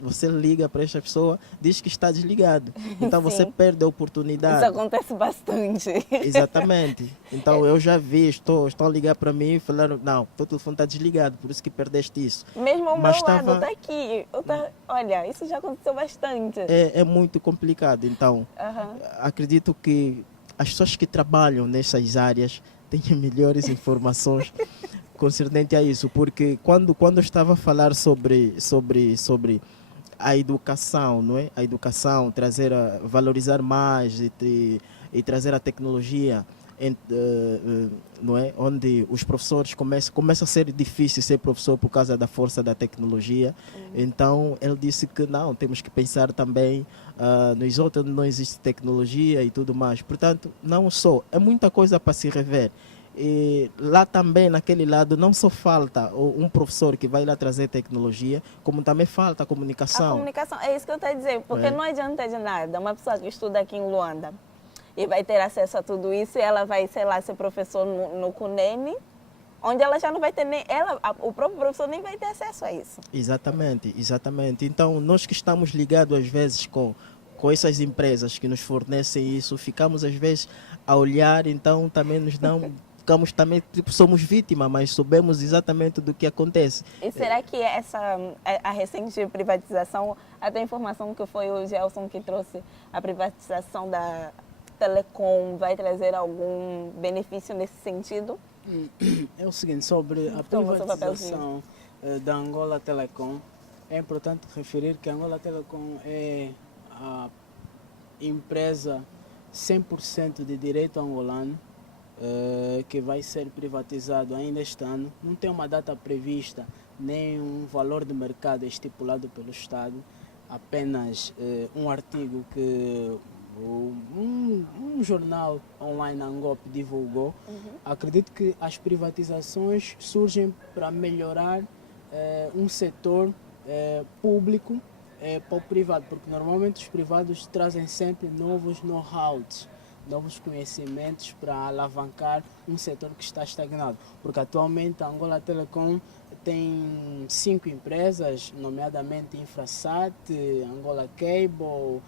você liga para essa pessoa, diz que está desligado. Então você perde a oportunidade. Isso acontece bastante. Exatamente. Então eu já vi, estão a ligar para mim e falaram, não, o telefone está desligado, por isso que perdeste isso. Mesmo ao meu lado, está aqui. Olha, isso já aconteceu bastante. É muito complicado. Então, acredito que as pessoas que trabalham nessas áreas têm melhores informações concernente a isso, porque quando eu estava a falar sobre a educação, não é? A educação, valorizar mais e trazer a tecnologia, não é? Onde os professores começa a ser difícil ser professor por causa da força da tecnologia. Então ele disse que não, temos que pensar também nos outros onde não existe tecnologia e tudo mais. Portanto, não só, é muita coisa para se rever. E lá também, naquele lado, não só falta um professor que vai lá trazer tecnologia, como também falta a comunicação. A comunicação, é isso que eu estou a dizer, porque não adianta de nada uma pessoa que estuda aqui em Luanda e vai ter acesso a tudo isso e ela vai, sei lá, ser professor no CUNEMI, onde ela já não vai ter nem, o próprio professor nem vai ter acesso a isso. Exatamente, exatamente. Então, nós que estamos ligados às vezes com essas empresas que nos fornecem isso, ficamos às vezes a olhar, então também nos dão... Ficamos também, tipo, somos vítimas, mas sabemos exatamente do que acontece. E será que a recente privatização, até a informação que foi o Gelson que trouxe, a privatização da Telecom vai trazer algum benefício nesse sentido? É o seguinte, sobre a privatização da Angola Telecom, é importante referir que a Angola Telecom é a empresa 100% de direito angolano, que vai ser privatizado ainda este ano. Não tem uma data prevista, nem um valor de mercado estipulado pelo Estado, apenas um artigo que um jornal online Angop divulgou. Acredito que as privatizações surgem para melhorar um setor público para o privado, porque normalmente os privados trazem sempre novos know-hows, novos conhecimentos para alavancar um setor que está estagnado. Porque atualmente a Angola Telecom tem 5 empresas, nomeadamente Infrasat, Angola Cable,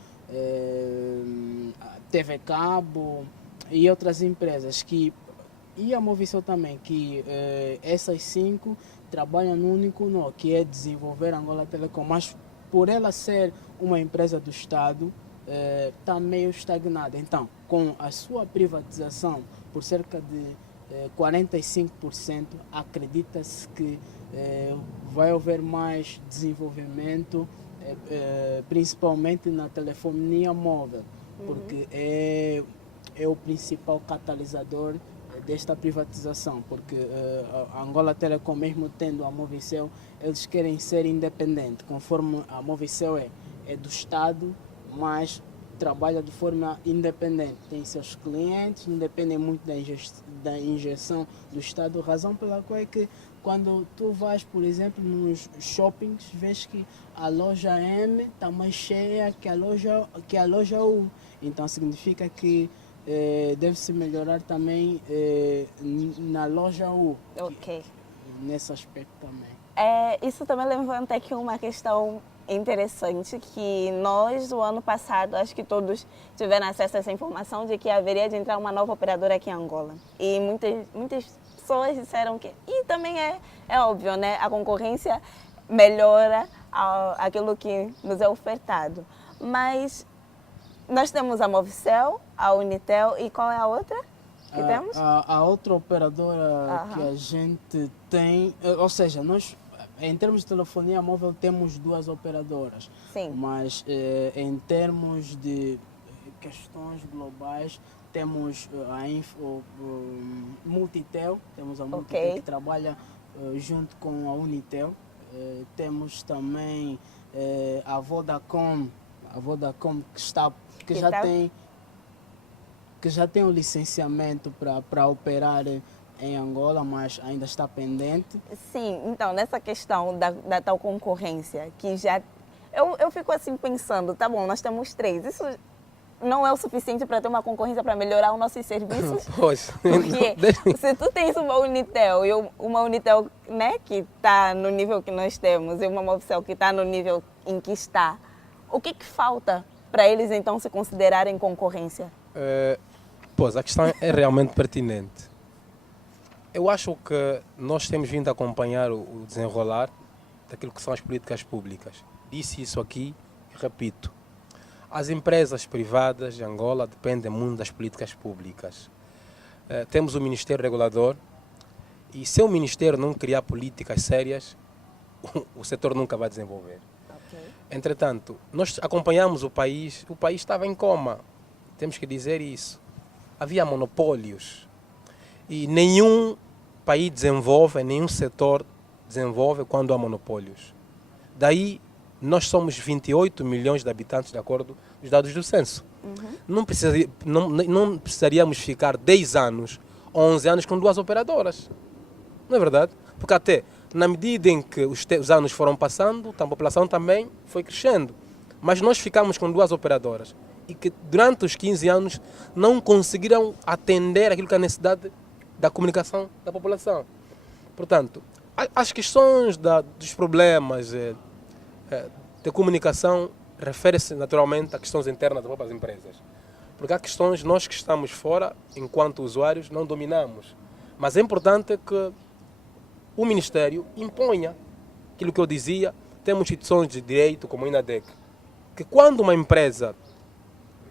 TV Cabo e outras empresas e a Movisão também, que essas 5 trabalham no único nó, que é desenvolver a Angola Telecom, mas por ela ser uma empresa do Estado, está meio estagnada. Então, com a sua privatização por cerca de 45% acredita-se que vai haver mais desenvolvimento, principalmente na telefonia móvel, porque é o principal catalisador desta privatização, porque a Angola Telecom, mesmo tendo a Movicel, eles querem ser independentes, conforme a Movicel é do Estado, mas trabalha de forma independente, tem seus clientes, não dependem muito da injeção do Estado, razão pela qual é que quando tu vais, por exemplo, nos shoppings, vês que a loja M está mais cheia que a loja U, então significa que deve-se melhorar também na loja U, Ok. nesse aspecto também. Isso também levanta aqui uma questão interessante, que nós, o ano passado, acho que todos tiveram acesso a essa informação de que haveria de entrar uma nova operadora aqui em Angola. E muitas pessoas disseram que... E também é óbvio, né? A concorrência melhora aquilo que nos é ofertado. Mas nós temos a Movicel, a Unitel e qual é a outra que temos? A outra operadora que a gente tem, ou seja, nós em termos de telefonia móvel temos 2 operadoras, Sim. mas em termos de questões globais temos a Multitel, temos a Multitel que trabalha junto com a Unitel, temos também a Vodacom que já tem o licenciamento para operar em Angola, mas ainda está pendente. Sim, então, nessa questão da tal concorrência, que já... Eu fico assim pensando, tá bom, nós temos 3, isso não é o suficiente para ter uma concorrência para melhorar os nossos serviços? Pois. Porque se tu tens uma Unitel, e uma Unitel, né, que está no nível que nós temos, e uma Movicel que está no nível em que está, o que falta para eles então se considerarem concorrência? Pois, a questão é realmente pertinente. Eu acho que nós temos vindo a acompanhar o desenrolar daquilo que são as políticas públicas. Disse isso aqui e repito. As empresas privadas de Angola dependem muito das políticas públicas. Temos o Ministério Regulador e se o Ministério não criar políticas sérias, o setor nunca vai desenvolver. Okay. Entretanto, nós acompanhamos o país estava em coma. Temos que dizer isso. Havia monopólios. E nenhum país desenvolve, nenhum setor desenvolve quando há monopólios. Daí, nós somos 28 milhões de habitantes, de acordo com os dados do censo. Não precisaríamos ficar 10 anos, 11 anos com 2 operadoras. Não é verdade? Porque até, na medida em que os anos foram passando, a população também foi crescendo. Mas nós ficamos com 2 operadoras e que durante os 15 anos não conseguiram atender aquilo que é a necessidade da comunicação da população. Portanto, as questões dos problemas de comunicação referem-se naturalmente a questões internas das próprias empresas. Porque há questões nós que estamos fora, enquanto usuários, não dominamos. Mas é importante que o Ministério imponha aquilo que eu dizia. Temos instituições de direito, como a INADEC, que quando uma empresa,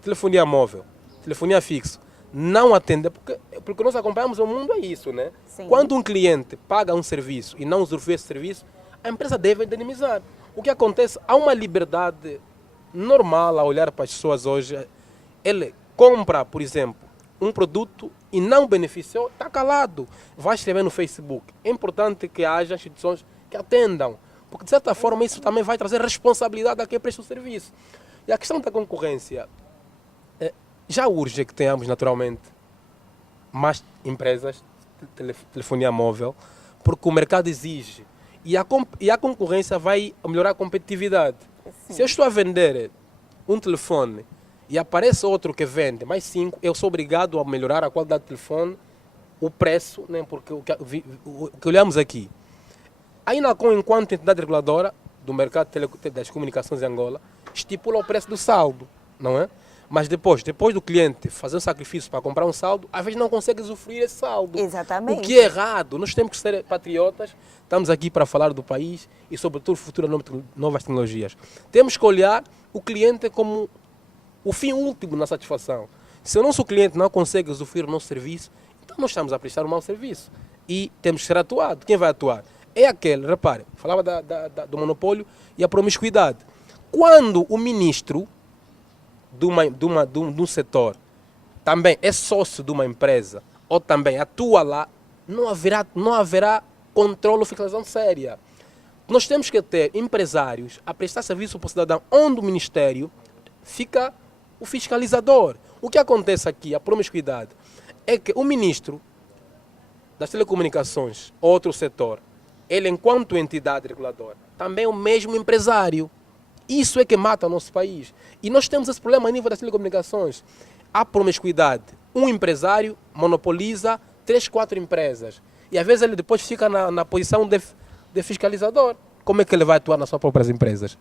telefonia móvel, telefonia fixa, não atende, porque nós acompanhamos o mundo, é isso, né? Sim. Quando um cliente paga um serviço e não usufrui esse serviço, a empresa deve indenizar. O que acontece? Há uma liberdade normal a olhar para as pessoas hoje. Ele compra, por exemplo, um produto e não beneficiou, está calado. Vai escrever no Facebook. É importante que haja instituições que atendam, porque de certa forma isso também vai trazer responsabilidade a quem presta o serviço. E a questão da concorrência, já urge que tenhamos naturalmente mais empresas de telefonia móvel, porque o mercado exige. E a concorrência vai melhorar a competitividade. Sim. Se eu estou a vender um telefone e aparece outro que vende mais 5, eu sou obrigado a melhorar a qualidade do telefone, o preço, né? Porque o que olhamos aqui. A Inacom, enquanto entidade reguladora do mercado das comunicações em Angola, estipula o preço do saldo, não é? Mas depois do cliente fazer um sacrifício para comprar um saldo, às vezes não consegue usufruir esse saldo. Exatamente. O que é errado. Nós temos que ser patriotas, estamos aqui para falar do país e sobretudo o futuro das novas tecnologias. Temos que olhar o cliente como o fim último na satisfação. Se o nosso cliente não consegue usufruir o nosso serviço, então nós estamos a prestar um mau serviço e temos que ser atuado. Quem vai atuar? É aquele, repare, falava do monopólio e a promiscuidade. Quando o ministro de um setor também é sócio de uma empresa ou também atua lá, não haverá controle ou fiscalização séria. Nós temos que ter empresários a prestar serviço para o cidadão, onde o Ministério fica o fiscalizador. O que acontece aqui, a promiscuidade, é que o ministro das telecomunicações, outro setor, ele enquanto entidade reguladora, também é o mesmo empresário. Isso é que mata o nosso país. E nós temos esse problema a nível das telecomunicações. A promiscuidade. Um empresário monopoliza 3, 4 empresas. E às vezes ele depois fica na posição de fiscalizador. Como é que ele vai atuar nas suas próprias empresas?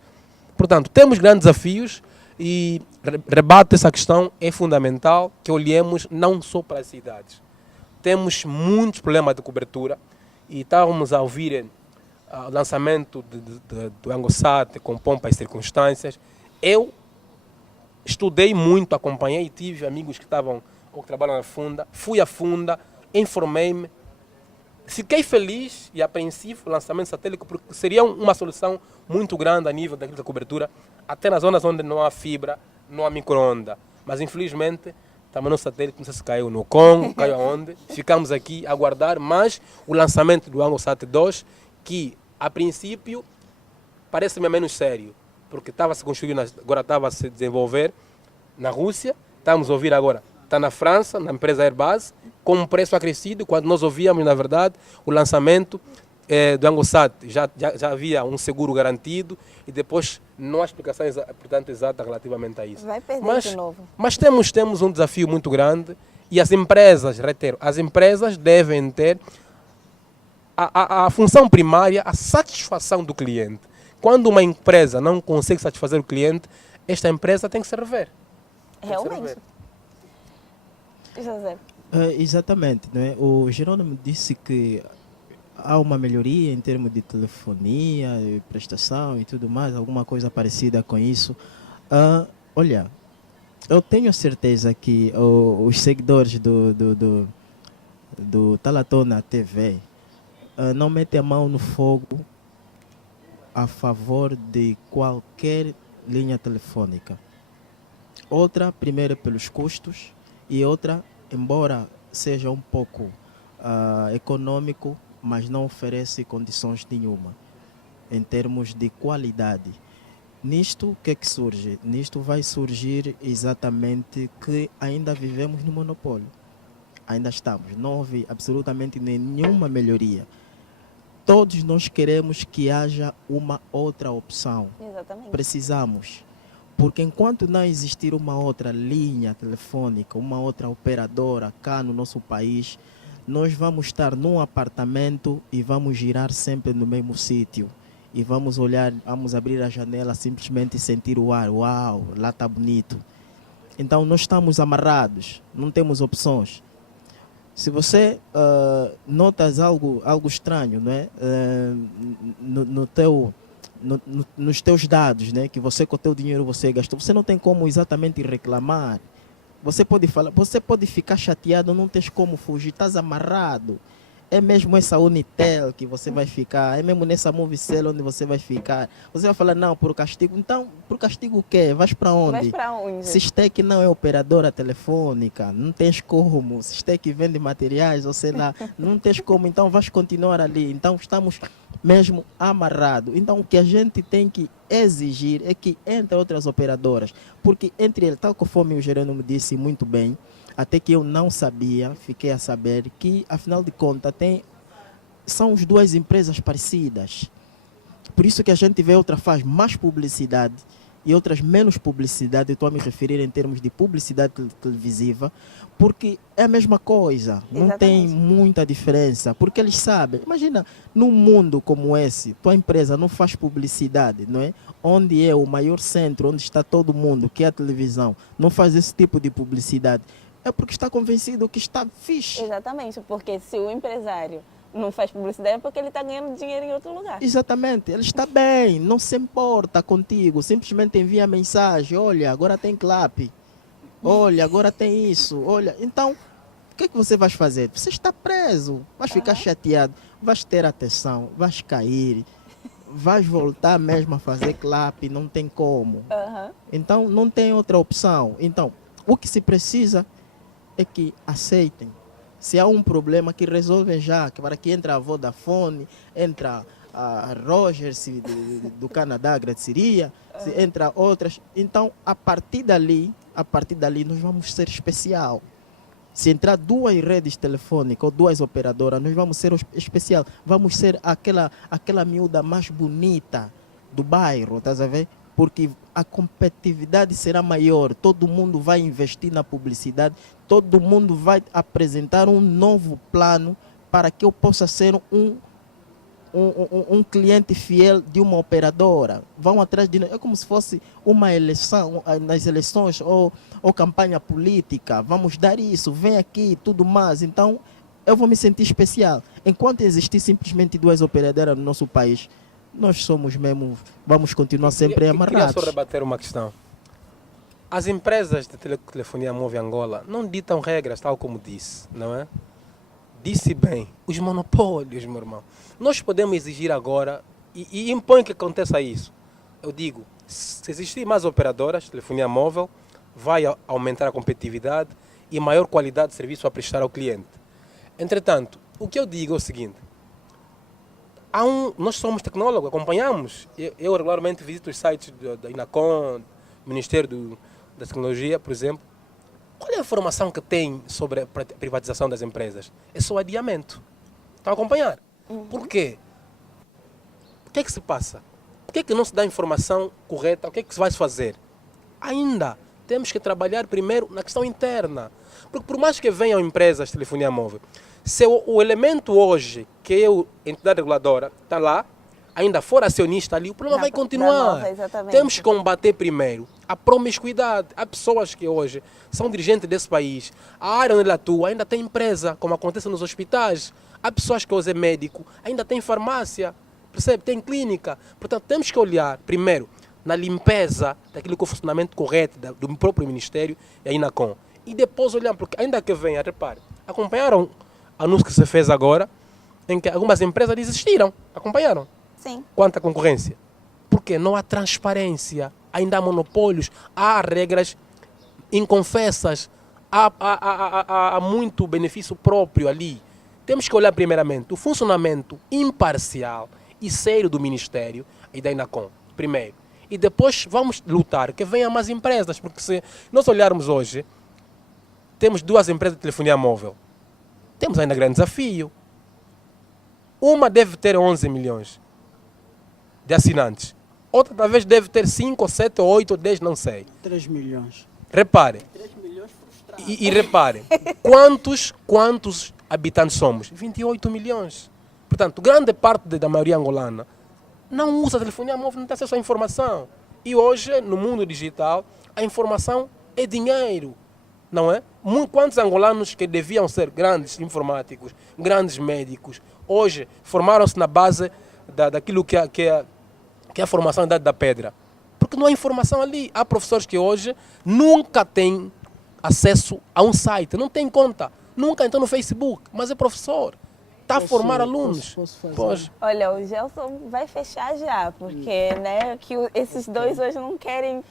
Portanto, temos grandes desafios e rebate essa questão é fundamental que olhemos não só para as cidades. Temos muitos problemas de cobertura e estávamos a ouvir o lançamento do AngoSat com pompa e circunstâncias. Eu estudei muito, acompanhei, tive amigos que estavam ou que trabalham na Funda, fui à Funda, informei-me, fiquei feliz e apreensivo o lançamento satélite porque seria uma solução muito grande a nível da cobertura, até nas zonas onde não há fibra, não há micro-onda. Mas infelizmente também no satélite, não sei se caiu no Congo, caiu aonde, ficamos aqui a aguardar, mas o lançamento do AngoSat 2, que a princípio parece-me menos sério, porque estava se construindo, agora estava a se desenvolver na Rússia, estamos a ouvir agora, está na França, na empresa Airbus, com um preço acrescido, quando nós ouvíamos, na verdade, o lançamento do AngoSat, já havia um seguro garantido e depois não há explicação portanto, exata relativamente a isso. Vai perder de novo. Mas temos um desafio muito grande e as empresas, reitero, as empresas devem ter a função primária, a satisfação do cliente. Quando uma empresa não consegue satisfazer o cliente, esta empresa tem que se rever. Realmente. José. Exatamente. Não é? O Jerônimo disse que há uma melhoria em termos de telefonia, de prestação e tudo mais, alguma coisa parecida com isso. Olha, eu tenho certeza que os seguidores do Talatona TV não metem a mão no fogo a favor de qualquer linha telefônica. Outra, primeiro, pelos custos, e outra, embora seja um pouco econômico, mas não oferece condições nenhuma em termos de qualidade. Nisto, o que é que surge? Nisto vai surgir exatamente que ainda vivemos no monopólio. Ainda estamos. Não houve absolutamente nenhuma melhoria. Todos nós queremos que haja uma outra opção. Exatamente. Precisamos. Porque enquanto não existir uma outra linha telefônica, uma outra operadora cá no nosso país, nós vamos estar num apartamento e vamos girar sempre no mesmo sítio. E vamos olhar, vamos abrir a janela simplesmente e sentir o ar. Uau, lá está bonito. Então nós estamos amarrados, não temos opções. Se você notas algo estranho, não é? Nos teus dados, né? Que você com o teu dinheiro você gastou, você não tem como exatamente reclamar. Você pode falar, você pode ficar chateado, não tens como fugir, estás amarrado. É mesmo essa Unitel que você vai ficar, é mesmo nessa Movicel onde você vai ficar. Você vai falar, não, por castigo. Então, por castigo o quê? Vais para onde? Vais para onde? Sistec não é operadora telefônica, não tens como. Sistec vende materiais, ou sei lá, não tens como, então vais continuar ali. Então, estamos mesmo amarrados. Então, o que a gente tem que exigir é que entre outras operadoras, porque entre eles, tal conforme o Jerônimo disse muito bem, até que eu não sabia, fiquei a saber que, afinal de contas, são as duas empresas parecidas. Por isso que a gente vê outra faz mais publicidade e outras menos publicidade. Eu estou a me referir em termos de publicidade televisiva, porque é a mesma coisa, não Exatamente. tem muita diferença, porque eles sabem. Imagina, num mundo como esse, tua empresa não faz publicidade, não é? Onde é o maior centro, onde está todo mundo, que é a televisão, não faz esse tipo de publicidade. É porque está convencido que está fixe. Exatamente, porque se o empresário não faz publicidade é porque ele está ganhando dinheiro em outro lugar. Exatamente, ele está bem, não se importa contigo, simplesmente envia mensagem, olha, agora tem clap, olha, agora tem isso, olha. Então, que é que você vai fazer? Você está preso, vais ficar chateado, vais ter atenção, vais cair, vais voltar mesmo a fazer clap, não tem como. Então não tem outra opção. Então o que se precisa é que aceitem. Se há um problema, que resolvem já, que para que entra a Vodafone, entra a Rogers do Canadá, agradeceria, se entra outras. Então, a partir dali, nós vamos ser especial. Se entrar 2 redes telefônicas ou 2 operadoras, nós vamos ser especial. Vamos ser aquela miúda mais bonita do bairro, estás a ver? Porque a competitividade será maior, todo mundo vai investir na publicidade, todo mundo vai apresentar um novo plano para que eu possa ser um cliente fiel de uma operadora. Vão atrás de nós, é como se fosse uma eleição, nas eleições ou campanha política. Vamos dar isso, vem aqui, tudo mais. Então, eu vou me sentir especial. Enquanto existir simplesmente 2 operadoras no nosso país, nós somos mesmo, vamos continuar sempre amarrados. Queria só rebater uma questão. As empresas de telefonia móvel Angola não ditam regras, tal como disse, não é? Disse bem, os monopólios, meu irmão. Nós podemos exigir agora, e impõe que aconteça isso. Eu digo, se existir mais operadoras de telefonia móvel, vai aumentar a competitividade e maior qualidade de serviço a prestar ao cliente. Entretanto, o que eu digo é o seguinte. Nós somos tecnólogos, acompanhamos. Eu regularmente visito os sites da Inacom, do Ministério da Tecnologia, por exemplo. Qual é a informação que tem sobre a privatização das empresas? É só adiamento. Estão a acompanhar? Por quê? O que é que se passa? Por que é que não se dá a informação correta? O que é que se vai fazer? Ainda temos que trabalhar primeiro na questão interna. Porque por mais que venham empresas de telefonia móvel, se o elemento hoje, que é a entidade reguladora, está lá, ainda for acionista ali, o problema vai continuar. Temos que combater primeiro a promiscuidade. Há pessoas que hoje são dirigentes desse país, a área onde ele atua ainda tem empresa, como acontece nos hospitais. Há pessoas que hoje é médico, ainda tem farmácia, percebe? Tem clínica. Portanto, temos que olhar primeiro na limpeza daquilo que é o funcionamento correto do próprio Ministério e a Inacom. E depois olhar, porque ainda que venha, repare, acompanharam o anúncio que se fez agora, em que algumas empresas desistiram. Acompanharam? Sim. Quanto à concorrência. Porque não há transparência, ainda há monopólios, há regras inconfessas, há muito benefício próprio ali. Temos que olhar primeiramente o funcionamento imparcial e sério do Ministério e da Inacom, primeiro. E depois vamos lutar que venham mais empresas, porque se nós olharmos hoje, temos 2 empresas de telefonia móvel. Temos ainda grande desafio. Uma deve ter 11 milhões de assinantes. Outra talvez deve ter 5, 7, 8, 10, não sei. 3 milhões. Repare. 3 milhões frustrados. E repare, quantos habitantes somos? 28 milhões. Portanto, grande parte da maioria angolana não usa telefonia móvel, não tem acesso à informação. E hoje, no mundo digital, a informação é dinheiro, não é? Quantos angolanos que deviam ser grandes informáticos, grandes médicos, hoje formaram-se na base daquilo que é a formação da Idade da Pedra? Porque não há informação ali. Há professores que hoje nunca têm acesso a um site, não têm conta, nunca entrou no Facebook, mas é professor. Está a formar alunos. Posso Olha, o Gelson vai fechar já, porque né, que esses dois hoje não querem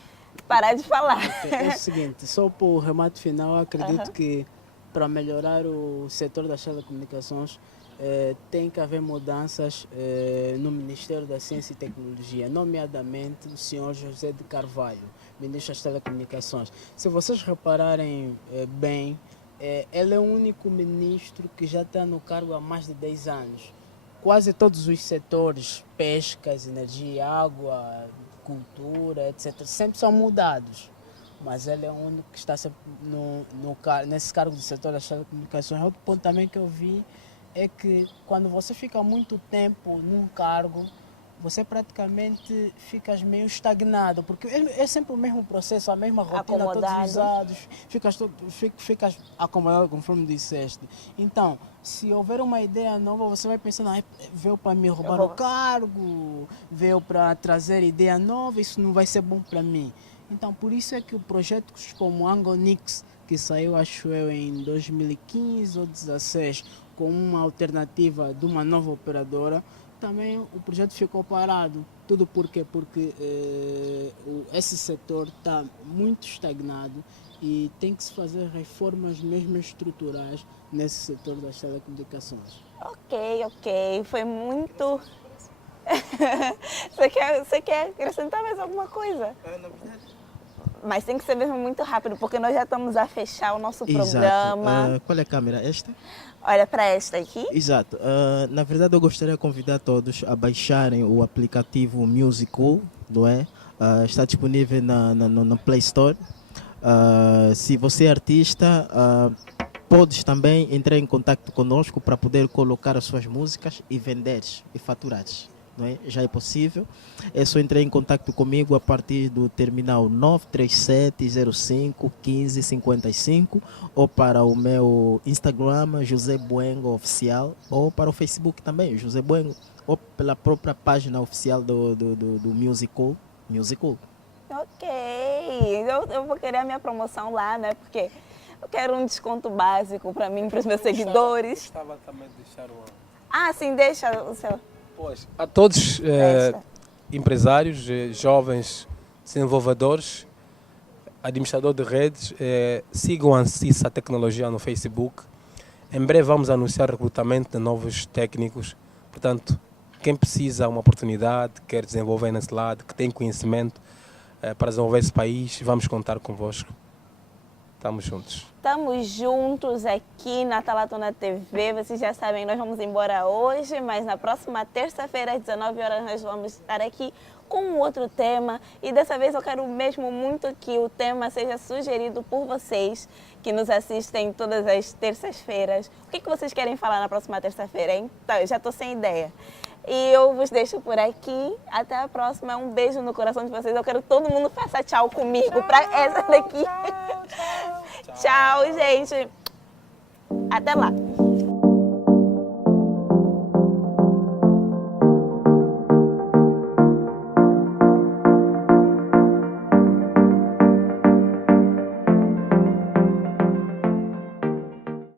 parar de falar. É o seguinte, só para o remate final, eu acredito que para melhorar o setor das telecomunicações, tem que haver mudanças no Ministério da Ciência e Tecnologia, nomeadamente o senhor José de Carvalho, ministro das Telecomunicações. Se vocês repararem bem, ele é o único ministro que já está no cargo há mais de 10 anos. Quase todos os setores, pescas, energia, água, cultura, etc., sempre são mudados. Mas ele é o único que está sempre nesse cargo do setor das telecomunicações. Outro ponto também que eu vi é que quando você fica muito tempo num cargo, você praticamente fica meio estagnado, porque é sempre o mesmo processo, a mesma rotina, todos os anos, ficas acomodado, conforme disseste. Então, se houver uma ideia nova, você vai pensando, veio para me roubar o cargo, veio para trazer ideia nova, isso não vai ser bom para mim. Então, por isso é que projetos como Angonix que saiu, acho eu, em 2015 ou 2016, com uma alternativa de uma nova operadora, também o projeto ficou parado. Tudo por quê? Porque esse setor está muito estagnado e tem que se fazer reformas mesmo estruturais nesse setor das telecomunicações. Ok. Foi muito... Você quer acrescentar mais alguma coisa? Mas tem que ser mesmo muito rápido, porque nós já estamos a fechar o nosso programa. Qual é a câmera? Esta? Olha para esta aqui. Exato. Na verdade, eu gostaria de convidar todos a baixarem o aplicativo Musical, não é? Está disponível na Play Store. Se você é artista, podes também entrar em contato conosco para poder colocar as suas músicas e vender e faturar. Não é? Já é possível. É só entrar em contato comigo a partir do terminal 937051555 ou para o meu Instagram, José Buengo Oficial, ou para o Facebook também, José Buengo, ou pela própria página oficial do Musical. Ok, eu vou querer a minha promoção lá, né? Porque eu quero um desconto básico para mim, para os meus seguidores. Gostava também de deixar uma... Ah, sim, deixa o seu. Pois, a todos empresários, jovens desenvolvedores, administrador de redes, sigam a Ansissa Tecnologia no Facebook. Em breve vamos anunciar recrutamento de novos técnicos. Portanto, quem precisa de uma oportunidade, quer desenvolver nesse lado, que tem conhecimento para desenvolver esse país, vamos contar convosco. Estamos juntos. Estamos juntos aqui na Talatona TV. Vocês já sabem, nós vamos embora hoje, mas na próxima terça-feira, às 19 horas, nós vamos estar aqui com um outro tema. E dessa vez eu quero mesmo muito que o tema seja sugerido por vocês, que nos assistem todas as terças-feiras. O que vocês querem falar na próxima terça-feira, hein? Tá, eu já estou sem ideia. E eu vos deixo por aqui. Até a próxima. Um beijo no coração de vocês. Eu quero que todo mundo faça tchau comigo para essa daqui. Tchau, gente. Até lá.